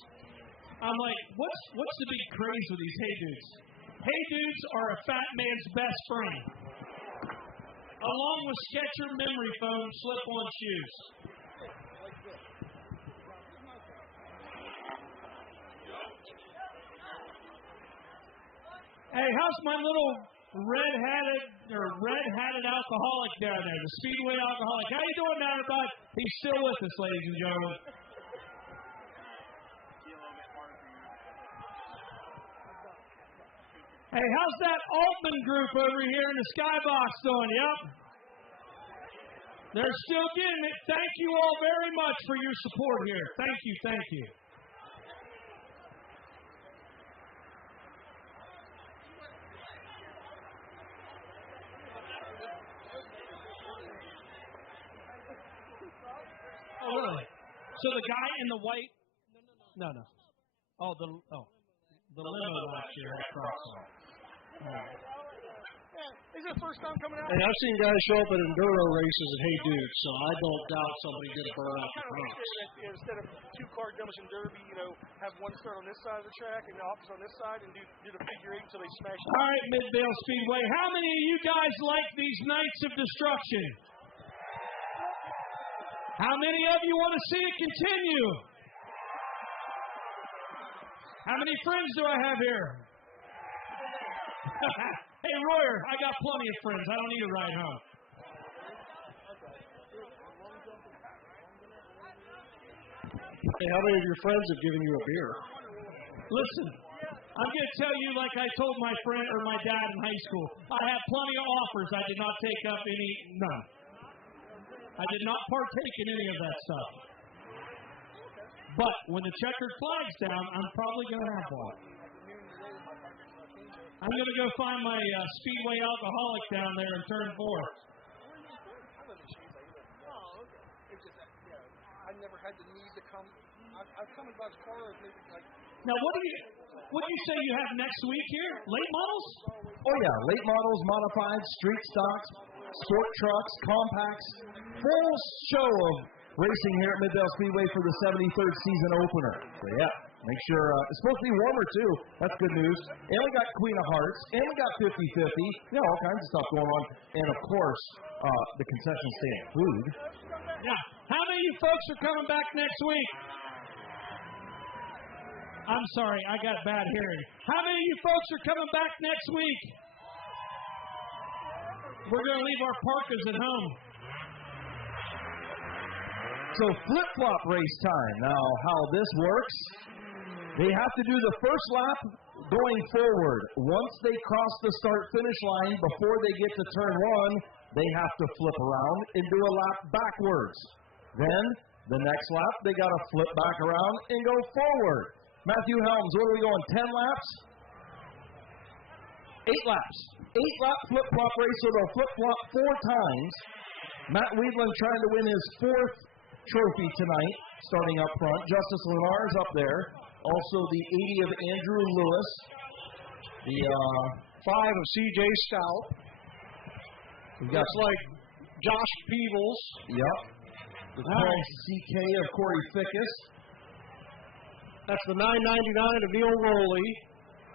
I'm like, what's the big craze with these Hey Dudes? Hey Dudes are a fat man's best friend, along with Skechers memory foam slip-on shoes. Hey, how's my little red-hatted alcoholic down there, the Speedway alcoholic? How you doing down there, bud? He's still with us, ladies and gentlemen. Hey, how's that Altman group over here in the skybox doing? Yep. They're still getting it. Thank you all very much for your support here. Thank you, thank you. Oh, really? So the guy in the white? No. Oh, the limo last year had Crocs on. Yeah, is it first time coming out? Hey, I've seen guys show up at enduro races at Hey Dudes, so I don't doubt somebody's going to burn out the Crocs. Instead of two-car demolition derby, have one start on this side of the track and the opposite on this side, and do the figure eight until they smash it. All right, Midvale Speedway. How many of you guys like these nights of destruction? How many of you want to see it continue? How many friends do I have here? Hey, Royer, I got plenty of friends. I don't need a ride home. Hey, how many of your friends have given you a beer? Listen, I'm going to tell you like I told my friend or my dad in high school. I had plenty of offers. I did not take up none. I did not partake in any of that stuff. But when the checkered flag's down, I'm probably going to have one. I'm going to go find my Speedway alcoholic down there in turn 4. I never had the need to come. I've come and bought cars maybe like. Now, what do you say you have next week here? Late models? Oh, yeah. Late models, modified, street stocks, sport trucks, compacts. Full show of racing here at Midvale Speedway for the 73rd season opener. So, yeah, make sure. It's supposed to be warmer, too. That's good news. And we got Queen of Hearts. And we got 50-50. All kinds of stuff going on. And, of course, the concession stand food. Yeah. How many of you folks are coming back next week? I'm sorry, I got bad hearing. How many of you folks are coming back next week? We're going to leave our parkas at home. So flip-flop race time. Now, how this works, they have to do the first lap going forward. Once they cross the start-finish line, before they get to turn 1, they have to flip around and do a lap backwards. Then, the next lap, they got to flip back around and go forward. Matthew Helms, what are we going, 10 laps? 8 laps. 8-lap flip-flop race, so they'll flip-flop 4 times. Matt Weedland trying to win his 4th trophy tonight, starting up front. Justice Lenar's up there. Also the 80 of Andrew Lewis. The 5 of C.J. Stout. Looks like Josh Peebles. Yep. The 12 CK of Corey Fickus. That's the 999 of Neil Rowley.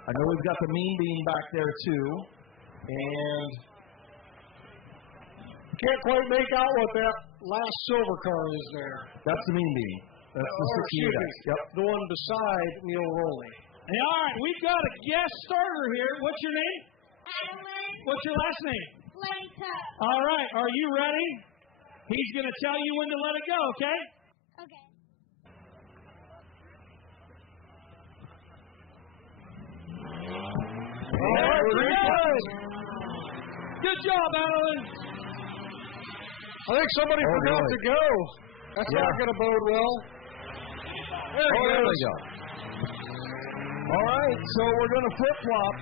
I know we've got the Mean Bean back there too. And can't quite make out what that last silver car is there. That's the Mean Bean. That's the 68X. Yep. The one beside Neil Rowley. Hey, all right, we've got a guest starter here. What's your name? Adeline What's your last name? Blanca. All right, are you ready? He's going to tell you when to let it go, okay? Okay. All right, very good. Good job, Adeline. I think somebody forgot to go. That's not going to bode well. There we go. All right, so we're going to flip-flop.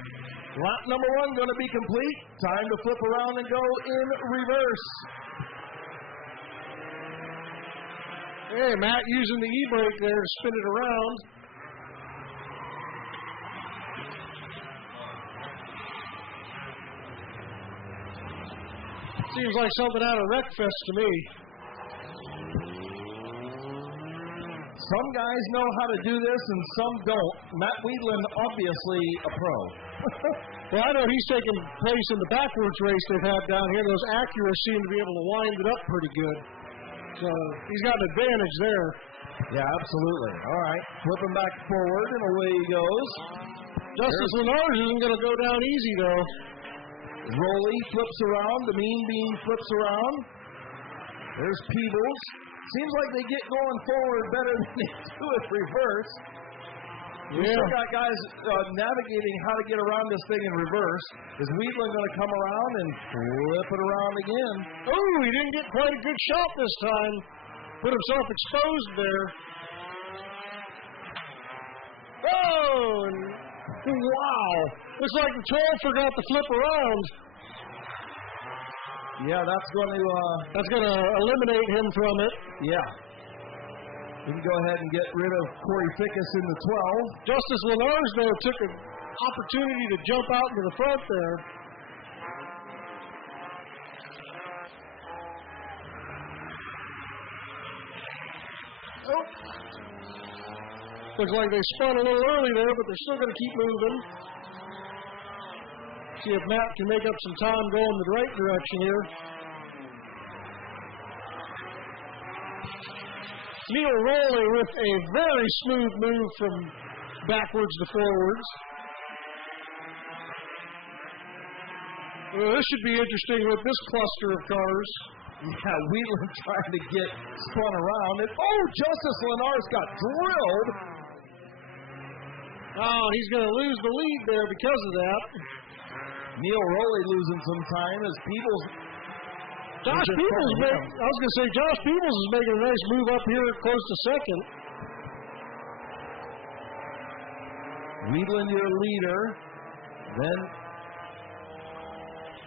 Lap number 1 going to be complete. Time to flip around and go in reverse. Hey, Matt using the e-brake there to spin it around. Seems like something out of Wreckfest to me. Some guys know how to do this and some don't. Matt Wheatland, obviously a pro. Well, I know he's taken place in the backwards race they've had down here. Those Acuras seem to be able to wind it up pretty good. So he's got an advantage there. Yeah, absolutely. All right, flipping back forward and away he goes. Justice Lenars isn't going to go down easy, though. Rolly flips around. The Mean Bean flips around. There's Peebles. Seems like they get going forward better than they do in reverse. We still got guys navigating how to get around this thing in reverse. Is Wheatland going to come around and flip it around again? Oh, he didn't get quite a good shot this time. Put himself exposed there. Oh, and wow. Looks like the 12 forgot to flip around. Yeah, that's going to eliminate him from it. Yeah. We can go ahead and get rid of Corey Fickus in the 12. Justice Lenars, though, took an opportunity to jump out into the front there. Oh. Looks like they spun a little early there, but they're still going to keep moving. See if Matt can make up some time going the right direction here. Neil Rowley with a very smooth move from backwards to forwards. Well, this should be interesting with this cluster of cars. Yeah, Wheatland trying to get spun around. And, oh, Justice Lenars got drilled. Oh, he's going to lose the lead there because of that. Neil Rowley losing some time as Peebles. Josh Peebles Josh Peebles is making a nice move up here close to second. Wheatland, your leader. Then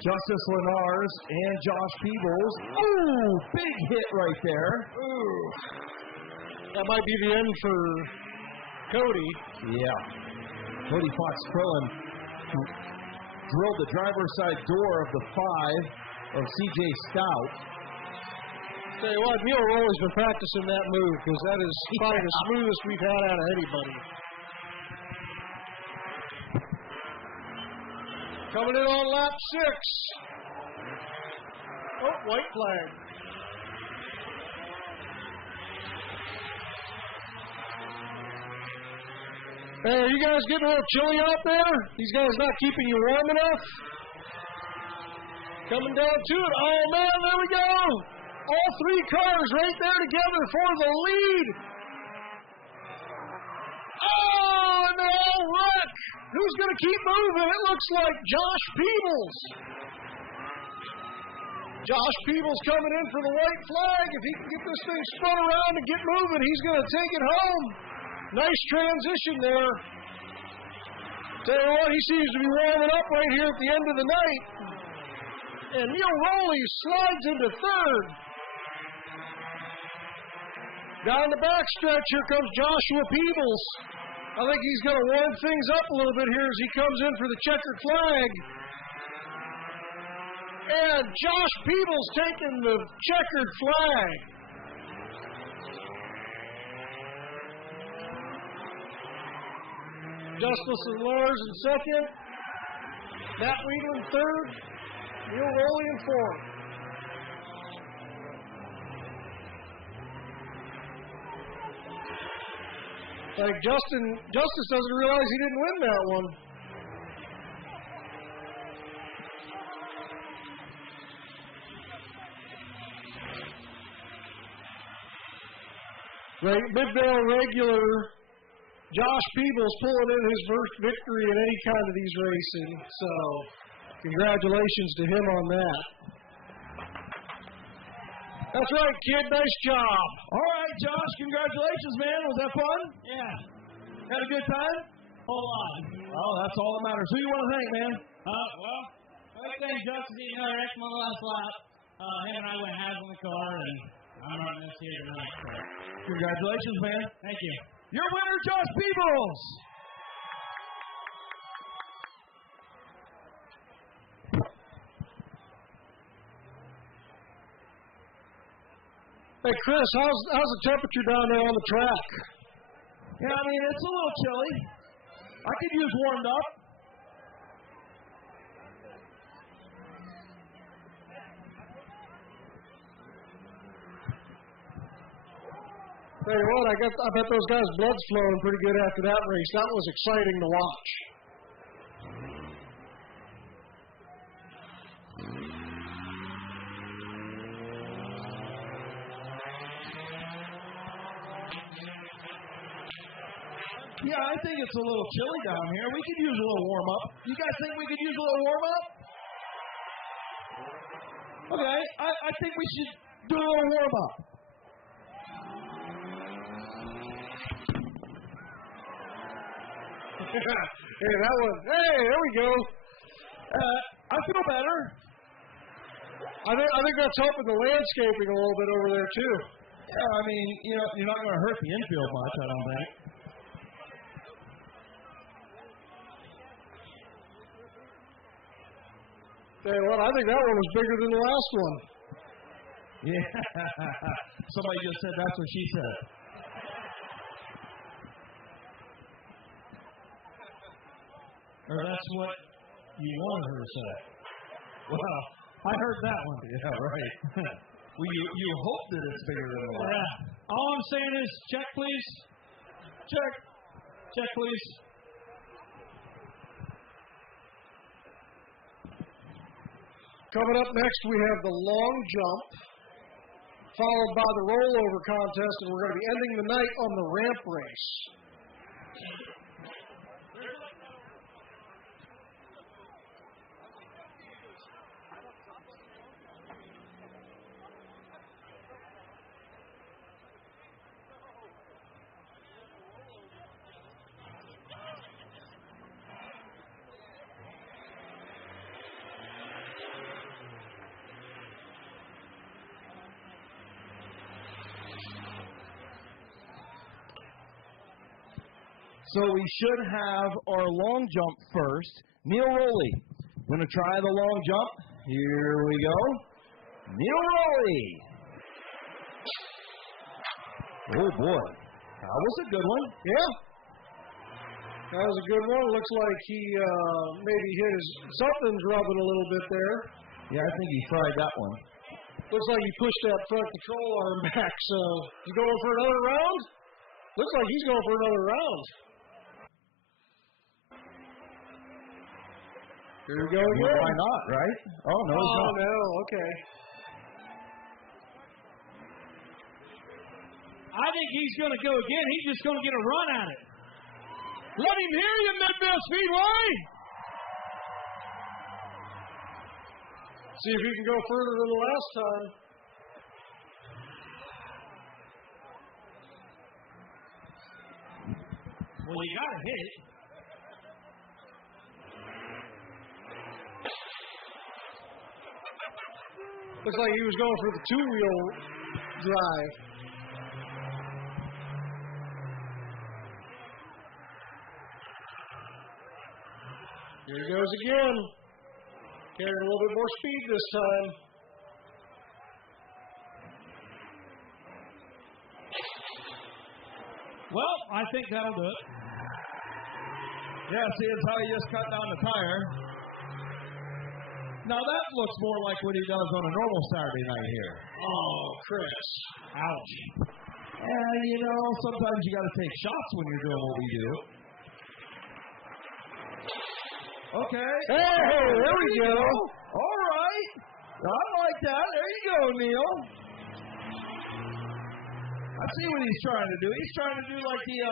Justice Lenars and Josh Peebles. Ooh, big hit right there. Ooh. That might be the end for Cody. Yeah. Cody Fox Crillon drilled the driver's side door of the 5 of C.J. Stout. Tell you what, Neil Rowley's been practicing that move because that is probably the smoothest we've had out of anybody. Coming in on lap 6. Oh, white flag. Hey, are you guys getting a little chilly out there? These guys not keeping you warm enough? Coming down to it. Oh, man, there we go. All 3 cars right there together for the lead. Oh, and they all wreck. Who's going to keep moving? It looks like Josh Peebles. Josh Peebles coming in for the white flag. If he can get this thing spun around and get moving, he's going to take it home. Nice transition there. Tell you what, he seems to be warming up right here at the end of the night. And Neil Rowley slides into 3rd. Down the backstretch, here comes Joshua Peebles. I think he's going to warm things up a little bit here as he comes in for the checkered flag. And Josh Peebles taking the checkered flag. Justice Lenars in 2nd. Matt Wheatland 3rd. Neil Rowley in 4th. Like Justice doesn't realize he didn't win that one. Midvale regular Josh Peebles pulling in his first victory in any kind of these racing. So, congratulations to him on that. That's right, kid. Nice job. All right, Josh. Congratulations, man. Was that fun? Yeah. Had a good time? Whole lot. Oh, that's all that matters. Who you want to thank, man? Well, I thank Justin, another excellent last lap. Him and I went halves on the car, and I'm running this here tonight. So. Congratulations, man. Thank you. Your winner, Josh Peebles. Hey, Chris, how's the temperature down there on the track? Yeah, I mean, it's a little chilly. I could use warmed up. Tell you what, I bet those guys' blood's flowing pretty good after that race. That was exciting to watch. Yeah, I think it's a little chilly down here. We could use a little warm up. You guys think we could use a little warm up? Okay, I think we should do a little warm up. Hey, there we go. I feel better. I think that's helping the landscaping a little bit over there too. Yeah, I mean, you're not going to hurt the infield much, I don't think. Tell you what, I think that one was bigger than the last one. Yeah. Somebody just said that's what she said. Or that's what you wanted her to say. Well, I heard that one. yeah, right. Well, you hope that it's bigger than the last. Yeah. All I'm saying is, check, please. Check. Check, please. Coming up next, we have the long jump, followed by the rollover contest, and we're going to be ending the night on the ramp race. So we should have our long jump first. Neil Rowley, going to try the long jump. Here we go. Neil Rowley. Oh, boy. That was a good one. Yeah. That was a good one. Looks like he maybe hit something's rubbing a little bit there. Yeah, I think he tried that one. Looks like he pushed that front control arm back, so he's going for another round? Looks like he's going for another round. Here we go again. Well, why not, right? Oh, no, he's not. No, okay. I think he's going to go again. He's just going to get a run at it. Let him hear you, Midvale Speedway. See if he can go further than the last time. Well, you got to hit it. Looks like he was going for the two-wheel drive. Here he goes again. Carrying a little bit more speed this time. Well, I think that'll do it. Yeah, see, it's how he just cut down the tire. Now that looks more like what he does on a normal Saturday night here. Oh, Chris. Ouch. And, sometimes you got to take shots when you're doing what we do. Okay. Hey, there we go. All right. I like that. There you go, Neil. I see what he's trying to do. He's trying to do like the,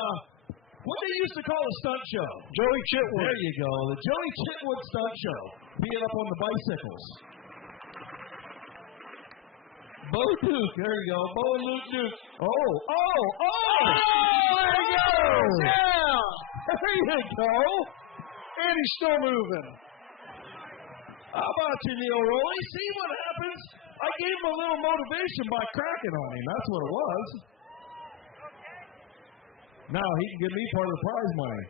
what they used to call a stunt show. Joey Chitwood. There you go. The Joey Chitwood stunt show. Being up on the bicycles. Bo Duke. There you go. Bo and Luke Duke. Oh. There he goes. Yeah. There you go. And he's still moving. How about you, Neil Rowley? See what happens I gave him a little motivation by cracking on him. That's what it was. Now he can give me part of the prize money.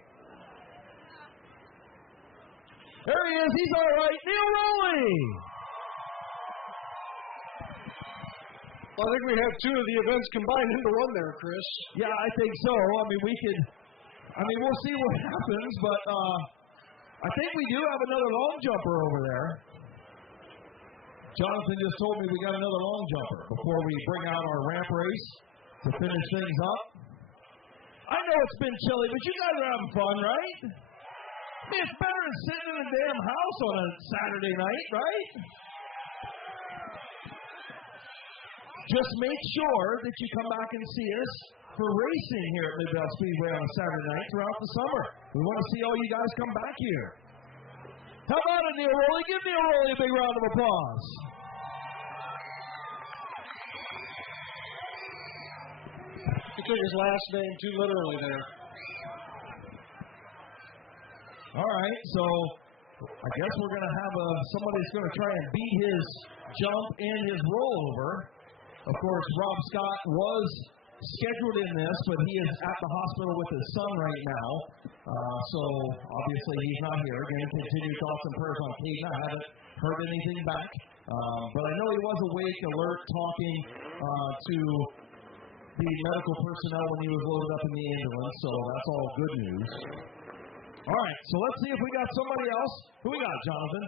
There he is. He's all right. Neil Rowley. Well, I think we have two of the events combined into one there, Chris. Yeah, I think so. We'll see what happens, but I think we do have another long jumper over there. Jonathan just told me we got another long jumper before we bring out our ramp race to finish things up. I know it's been chilly, but you guys are having fun, right? It's better than sitting in a damn house on a Saturday night, right? Just make sure that you come back and see us for racing here at Midvale Speedway on a Saturday night throughout the summer. We want to see all you guys come back here. How about it, Neil Rowley? Give Neil Rowley a big round of applause. He took his last name too literally there. All right, so I guess we're going to have somebody's going to try and beat his jump and his rollover. Of course, Rob Scott was scheduled in this, but he is at the hospital with his son right now. So obviously he's not here. Again, continued thoughts and prayers on Caden. I haven't heard anything back. But I know he was awake, alert, talking to the medical personnel when he was loaded up in the ambulance. So that's all good news. All right, so let's see if we got somebody else. Who we got, Jonathan?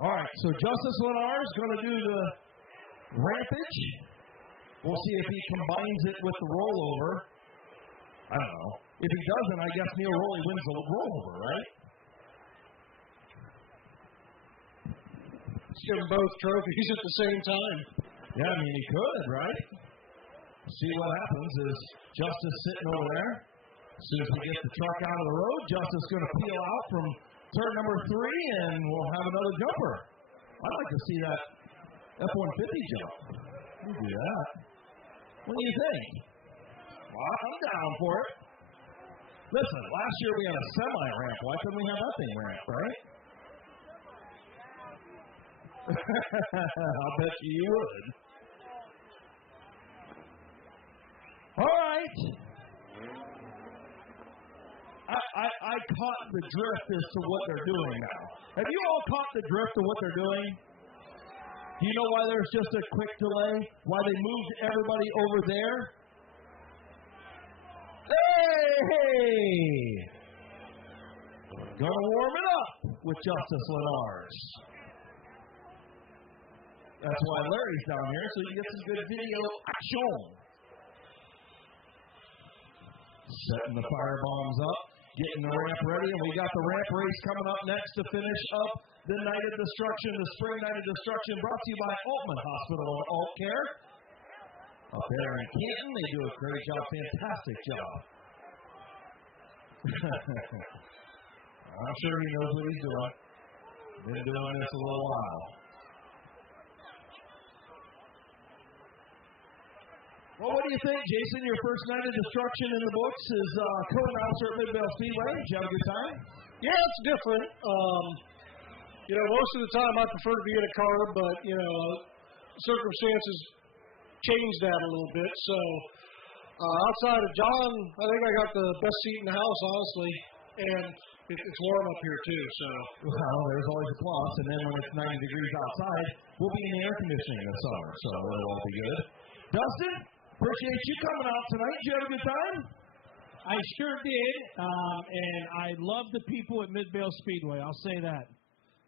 All right, so Justice Lennar is going to do the rampage. We'll see if he combines it with the rollover. I don't know. If he doesn't, I guess Neil Rowley wins the rollover, right? Let's give them both trophies at the same time. Yeah, I mean, he could, right? See what happens is Justice sitting over there. As soon as we get the truck out of the road, Justice is going to peel out from turn number 3, and we'll have another jumper. I'd like to see that F-150 jump. We'll do that. What do you think? Well, I'm down for it. Listen, last year we had a semi-ramp. Why couldn't we have that thing ramp, right? I'll bet you would. All right. I caught the drift as to what they're doing now. Have you all caught the drift of what they're doing? Do you know why there's just a quick delay? Why they moved everybody over there? Hey! Gonna warm it up with Justice Lenars. That's why Larry's down here, so you get some good video action. Setting the fire bombs up, getting the ramp ready, and we got the ramp race coming up next to finish up the Night of Destruction, the Spring Night of Destruction, brought to you by Altman Hospital and Alt Care. Up there in Canton, they do a great job, fantastic job. I'm sure he knows what he's doing. Been doing this a little while. Well, what do you think, Jason? Your first Night of Destruction in the books is co-announcer at Midvale Speedway. Did you have a good time? Yeah, it's different. Most of the time I prefer to be in a car, but, circumstances change that a little bit. So, outside of John, I think I got the best seat in the house, honestly. And it's warm up here, too. So, well, there's always a plus. And then when it's 90 degrees outside, we'll be in the air conditioning this summer. So, it'll all be good. Dustin? Appreciate you coming out tonight. Did you have a good time? I sure did, and I love the people at Midvale Speedway. I'll say that.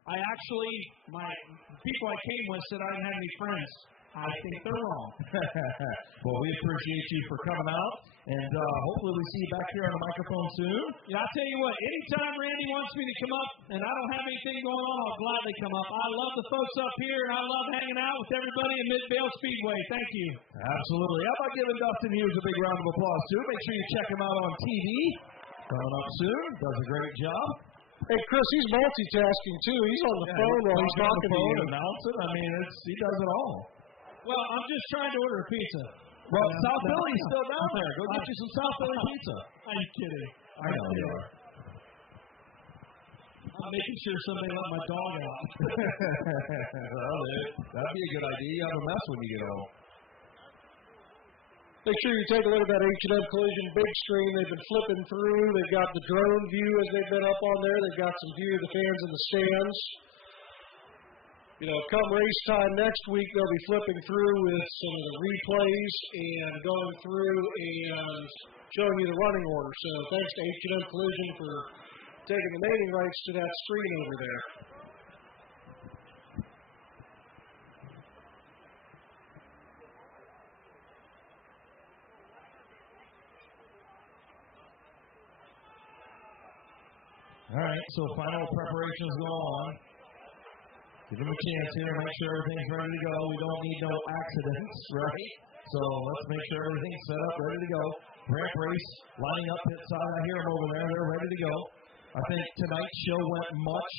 My people I came with said I didn't have any friends. I think they're wrong. Well, we appreciate you for coming out, and hopefully we see you back here on the microphone soon. Yeah, I'll tell you what, anytime Randy wants me to come up and I don't have anything going on, I'll gladly come up. I love the folks up here, and I love hanging out with everybody in Midvale Speedway. Thank you. Absolutely. How about giving Dustin Hughes a big round of applause, too? Make sure you check him out on TV. Coming up soon. Does a great job. Hey, Chris, he's multitasking too. He's on the phone while he's talking to you. Announcing. I mean, he does it all. Well, I'm just trying to order a pizza. Well, South Philly's still down there. Go get you some South Philly pizza. Are you kidding? I know you are. I'm making sure somebody let my dog out. Well, that'd be a good idea. You have a mess when you get home. Make sure you take a look at that H&M Collision big screen they've been flipping through. They've got the drone view as they've been up on there. They've got some view of the fans in the stands. You know, come race time next week, they'll be flipping through with some of the replays and going through and showing you the running order. So thanks to H&M Collision for taking the naming rights to that screen over there. All right, so final preparations go on. Give them a chance here, make sure everything's ready to go. We don't need no accidents, right? So let's make sure everything's set up, ready to go. Ramp race, lining up pit side. I hear them over there. They're ready to go. I think tonight's show went much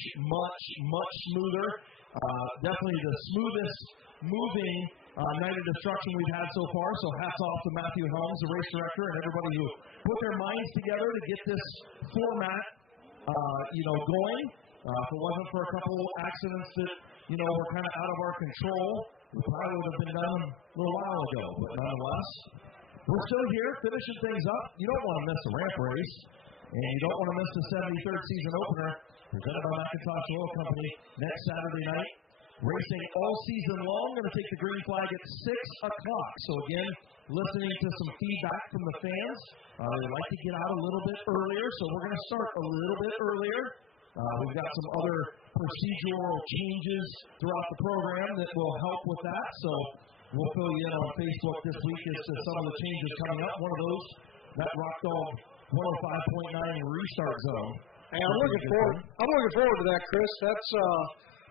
smoother. Definitely the smoothest moving night of destruction we've had so far. So hats off to Matthew Helms, the race director, and everybody who put their minds together to get this format going. If it wasn't for a couple accidents that, were kind of out of our control, we probably would have been done a little while ago. But nonetheless, we're still here finishing things up. You don't want to miss a ramp race, and you don't want to miss the 73rd season opener presented by McIntosh Oil Company next Saturday night. Racing all season long. Going to take the green flag at 6 o'clock. So again, listening to some feedback from the fans. They'd like to get out a little bit earlier, so we're going to start a little bit earlier. We've got some other procedural changes throughout the program that will help with that. So we'll fill you in on Facebook this week as to some of the changes coming up. One of those, that Rock Dog 105.9 restart zone. Hey, I'm looking forward to that, Chris. That's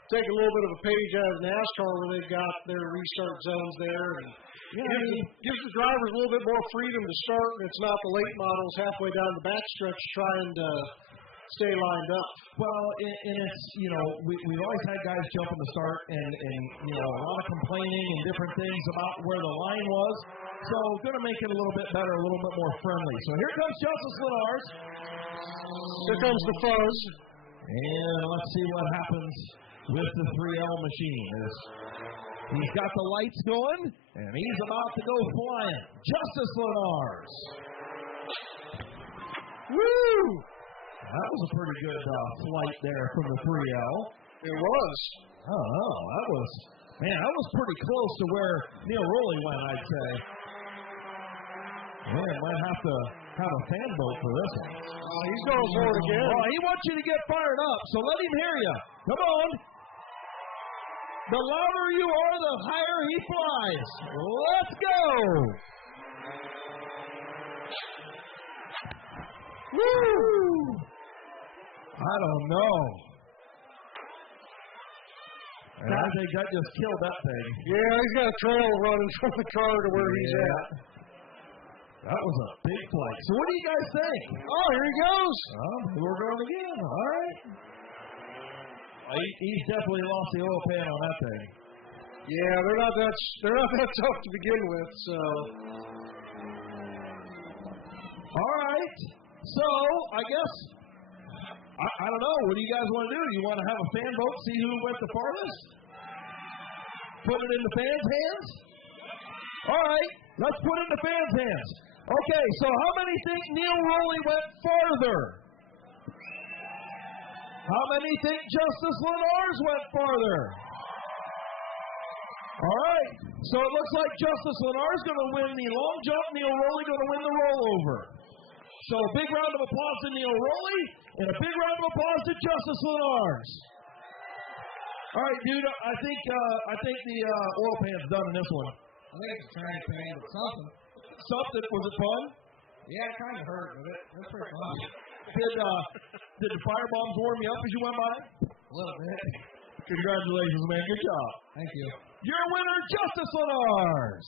take a little bit of a page out of NASCAR where they've got their restart zones there. And gives the drivers a little bit more freedom to start, and it's not the late models halfway down the backstretch trying to stay lined up. Well, and it's, we've always had guys jump in the start and a lot of complaining and different things about where the line was. So going to make it a little bit better, a little bit more friendly. So here comes Justice Lenars. Here comes the fuzz. And let's see what happens with the 3L machine. He's got the lights going, and he's about to go flying. Justice Lenars. Woo! That was a pretty good flight there from the 3L. It was. Oh, that was pretty close to where Neil Rowley went, I'd say. Man, might have to have a fan vote for this one. He's going for it again. Oh, he wants you to get fired up, so let him hear you. Come on. The louder you are, the higher he flies. Let's go. Woo! I don't know. And I think that just killed that thing. Yeah, he's got a trail running from the car to where he's at. That was a big flight. So what do you guys think? Oh, here he goes. We're going again. All right. He's definitely lost the oil pan on that thing. Yeah, they're not that tough to begin with. So. All right. So I guess I don't know. What do you guys want to do? You want to have a fan vote, see who went the farthest? Put it in the fans' hands? All right. Let's put it in the fans' hands. Okay, so how many think Neil Rowley went farther? How many think Justice Lenars went farther? All right, so it looks like Justice Lenars going to win the long jump, Neil Rowley going to win the rollover. So a big round of applause to Neil Rowley, and a big round of applause to Justice Lenars. All right, dude, I think the oil pan's done in this one. I think it's a tranny pan, but something. Something, was it fun? Yeah, it kind of hurt, but it was pretty fun. Did the fire bombs warm you up as you went by? A little bit. Congratulations, man. Good job. Thank you. Your winner, Justice Lenars.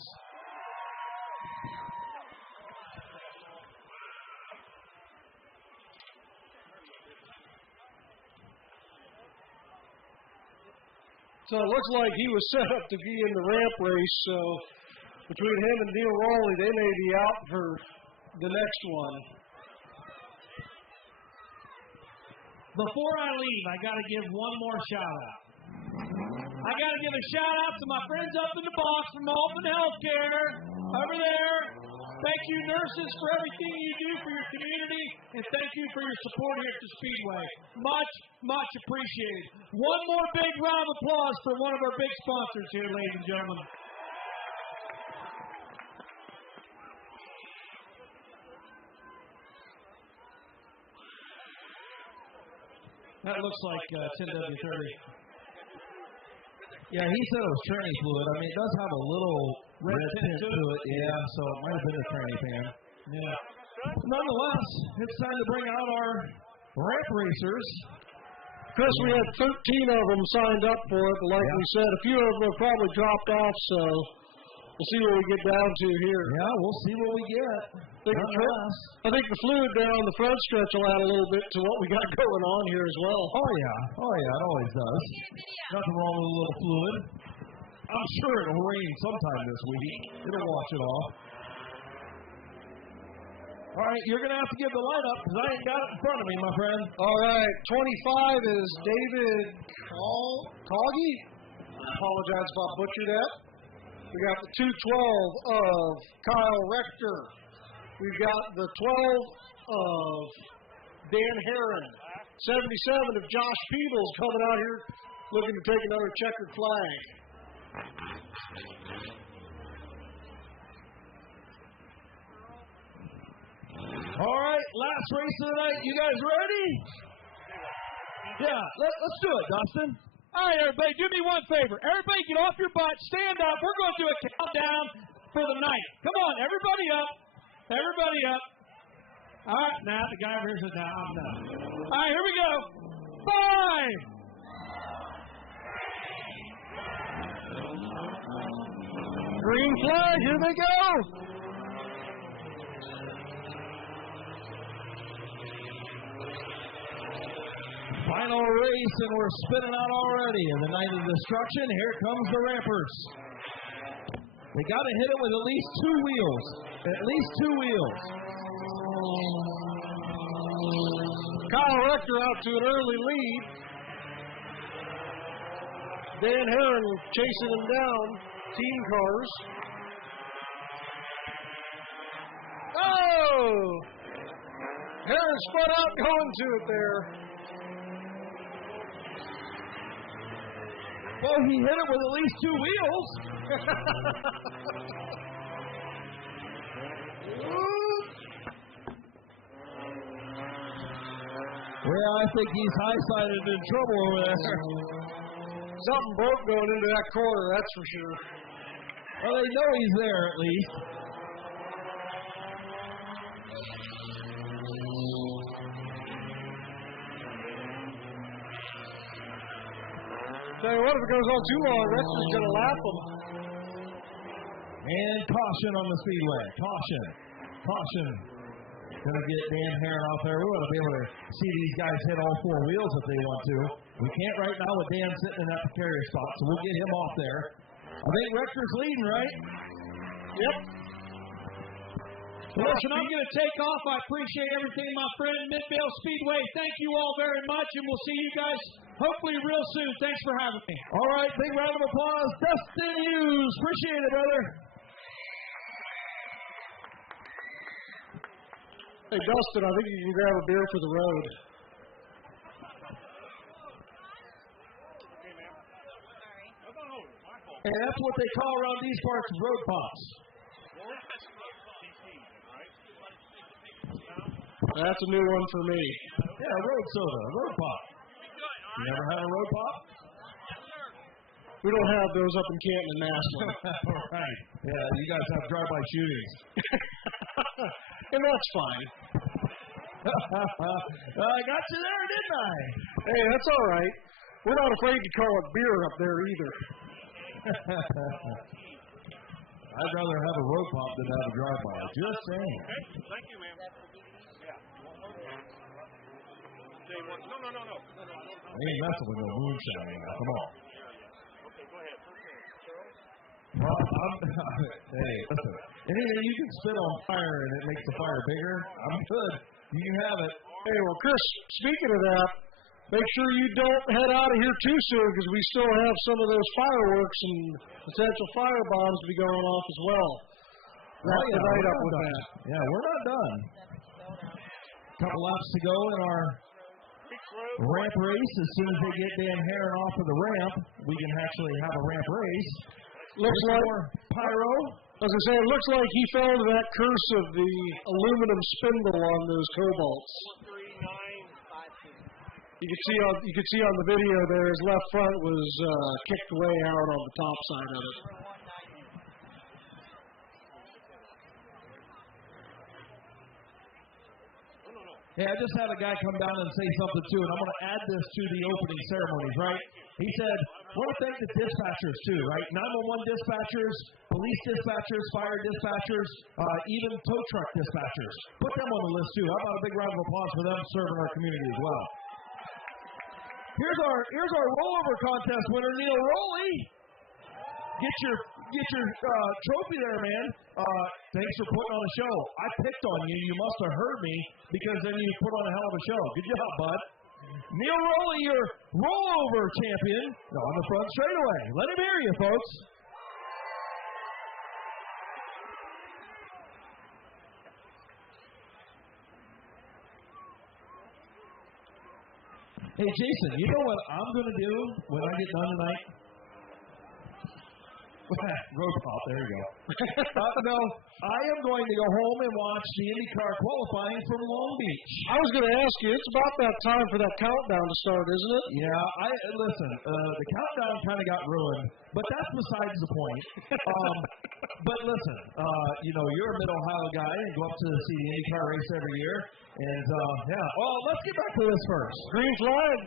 So it looks like he was set up to be in the ramp race. So between him and Neil Rowley, they may be out for the next one. Before I leave, I got to give one more shout out. I got to give a shout out to my friends up in the box from Alton Healthcare over there. Thank you, nurses, for everything you do for your community, and thank you for your support here at the Speedway. Much, much appreciated. One more big round of applause for one of our big sponsors here, ladies and gentlemen. That looks like 10W30. Yeah, he said it was tranny fluid. I mean, it does have a little red tint to it. Yeah, so it might have been a tranny pan. Yeah. Nonetheless, it's time to bring out our ramp racers. Chris, we had 13 of them signed up for it, but like we said, a few of them have probably dropped off, so we'll see what we get down to here. Yeah, we'll see what we get. I think the fluid down the front stretch will add a little bit to what we got going on here as well. Oh, yeah, it always does. Nothing wrong with a little fluid. I'm sure it'll rain sometime this week. It'll wash it off. All right, you're going to have to give the lineup because I ain't got it in front of me, my friend. All right, 25 is David Coggy. Apologize if I butchered that. We got the 212 of Kyle Rector. We've got the 12 of Dan Herron. 77 of Josh Peebles coming out here looking to take another checkered flag. All right, last race of the night. You guys ready? Yeah, let's do it, Dustin. All right, everybody, do me one favor. Everybody get off your butt, stand up. We're going to do a countdown for the night. Come on, everybody up. Everybody up. All right, now the guy over here says, now I'm done. All right, here we go. 5. Green flag, here they go. Final race, and we're spinning out already. In the night of destruction, here comes the rampers. They got to hit it with at least 2 wheels. At least 2 wheels. Kyle Rector out to an early lead. Dan Herron chasing him down. Team cars. Oh! Herron spun out going to it there. Well, he hit it with at least 2 wheels. Well, I think he's high-sided in trouble over there. Something broke going into that corner, that's for sure. Well, they know he's there at least. Tell you what, if it goes on too long, Rector's going to lap him. And caution on the speedway. Caution. Going to get Dan Herron off there. We want to be able to see these guys hit all 4 wheels if they want to. We can't right now with Dan sitting in that precarious spot, so we'll get him off there. I think Rector's leading, right? Yep. Listen, I'm going to take off. I appreciate everything, my friend. Midvale Speedway, thank you all very much, and we'll see you guys hopefully real soon. Thanks for having me. All right, big round of applause. Dustin Hughes. Appreciate it, brother. Hey, Dustin, I think you can grab a beer for the road. And that's what they call around these parts road pops. That's a new one for me. Yeah, road soda, road pop. You never had a road pop? We don't have those up in Canton and Massillon. Right. Yeah, you guys have drive-by shootings. And that's fine. I got you there, didn't I? Hey, that's all right. We're not afraid to call it beer up there either. I'd rather have a road pop than have a drive-by. Just saying. Okay, thank you, ma'am. Yeah. No. I ain't messing with no moonshine now. Come on. Hey, listen. Anything you can spit on fire and it makes the fire bigger, I'm good. You can have it. Hey, well, Chris, speaking of that, make sure you don't head out of here too soon because we still have some of those fireworks and potential fire bombs to be going off as well. Wrap the night up with that. Yeah, we're not done. Couple laps to go in our ramp race. As soon as they get Dan Heron off of the ramp, we can actually have a ramp race. Looks like more pyro. As I say, it looks like he fell to that curse of the aluminum spindle on those cobalts. You could see on the video there his left front was kicked way out on the top side of it. Hey, I just had a guy come down and say something too, and I'm going to add this to the opening ceremonies, right? He said, want to thank the dispatchers too, right? 911 dispatchers, police dispatchers, fire dispatchers, even tow truck dispatchers. Put them on the list too. How about a big round of applause for them serving our community as well? Here's our rollover contest winner, Neil Rowley. Get your trophy there, man. Thanks for putting on a show. I picked on you. You must have heard me because then you put on a hell of a show. Good job, bud. Neil Rowley, your rollover champion on the front straightaway. Let him hear you, folks. Hey, Jason, you know what I'm going to do when I get done tonight? Road pop, there you go. No, I am going to go home and watch the IndyCar qualifying from Long Beach. I was going to ask you, it's about that time for that countdown to start, isn't it? Yeah, listen, the countdown kind of got ruined, but that's besides the point. But listen, you're a Mid-Ohio guy and go up to see the IndyCar race every year. And, well, let's get back to this first. Green flag.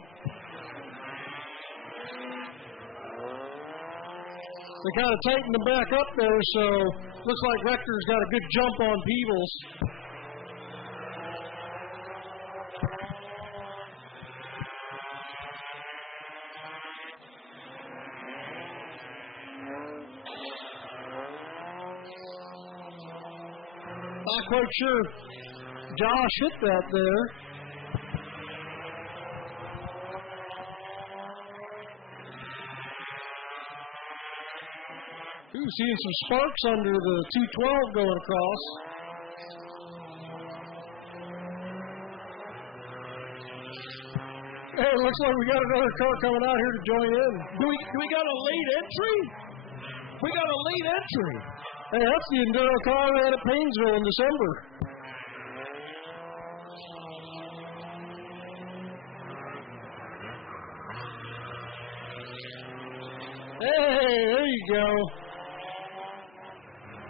They kind of tightened them back up there, so looks like Rector's got a good jump on Peebles. Not quite sure Josh hit that there. Ooh, seeing some sparks under the 212 going across. Hey, it looks like we got another car coming out here to join in. Do we got a late entry? We got a late entry. Hey, that's the Enduro car we had at Painesville in December. Hey, there you go.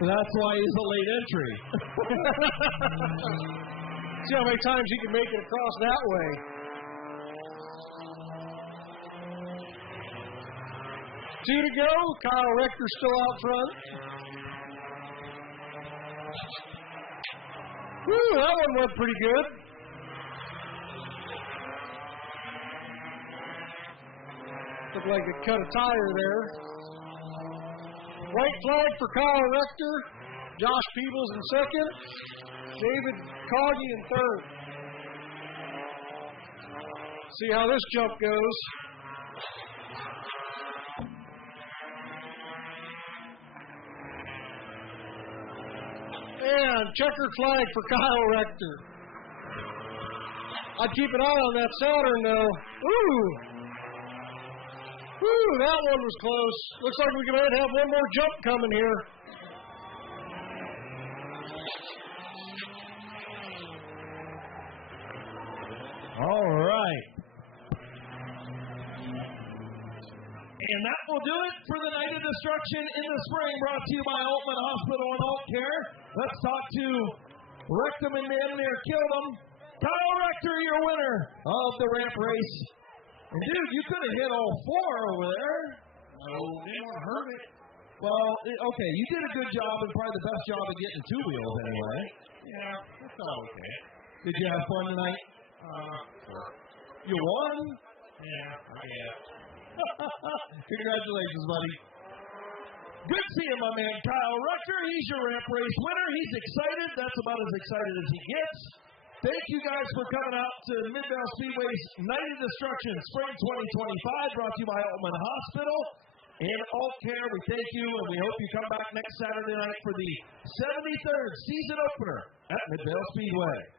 That's why he's a late entry. See how many times he can make it across that way. 2 to go. Kyle Rector still out front. Woo, that one went pretty good. Looked like it cut a tire there. White flag for Kyle Rector. Josh Peebles in second. David Coggy in third. See how this jump goes. And checkered flag for Kyle Rector. I'd keep an eye on that Saturn though. Ooh! Woo, that one was close. Looks like we might have one more jump coming here. All right. And that will do it for the Night of Destruction in the Spring, brought to you by Altman Hospital and Alt Care. Let's talk to Rectum and damn near killed him. Kyle Rector, your winner of the ramp race. And dude, you could have hit all 4 over there. No, didn't want to hurt it. Well, okay, you did a good job and probably the best job of getting 2 wheels anyway. Yeah, that's all okay. Did you have fun tonight? You won? Yeah, I guess. Congratulations, buddy. Good seeing my man Kyle Rector. He's your ramp race winner. He's excited. That's about as excited as he gets. Thank you guys for coming out to Midvale Speedway's Night of Destruction Spring 2025, brought to you by Altman Hospital and Alt Care. We thank you, and we hope you come back next Saturday night for the 73rd season opener at Midvale Speedway.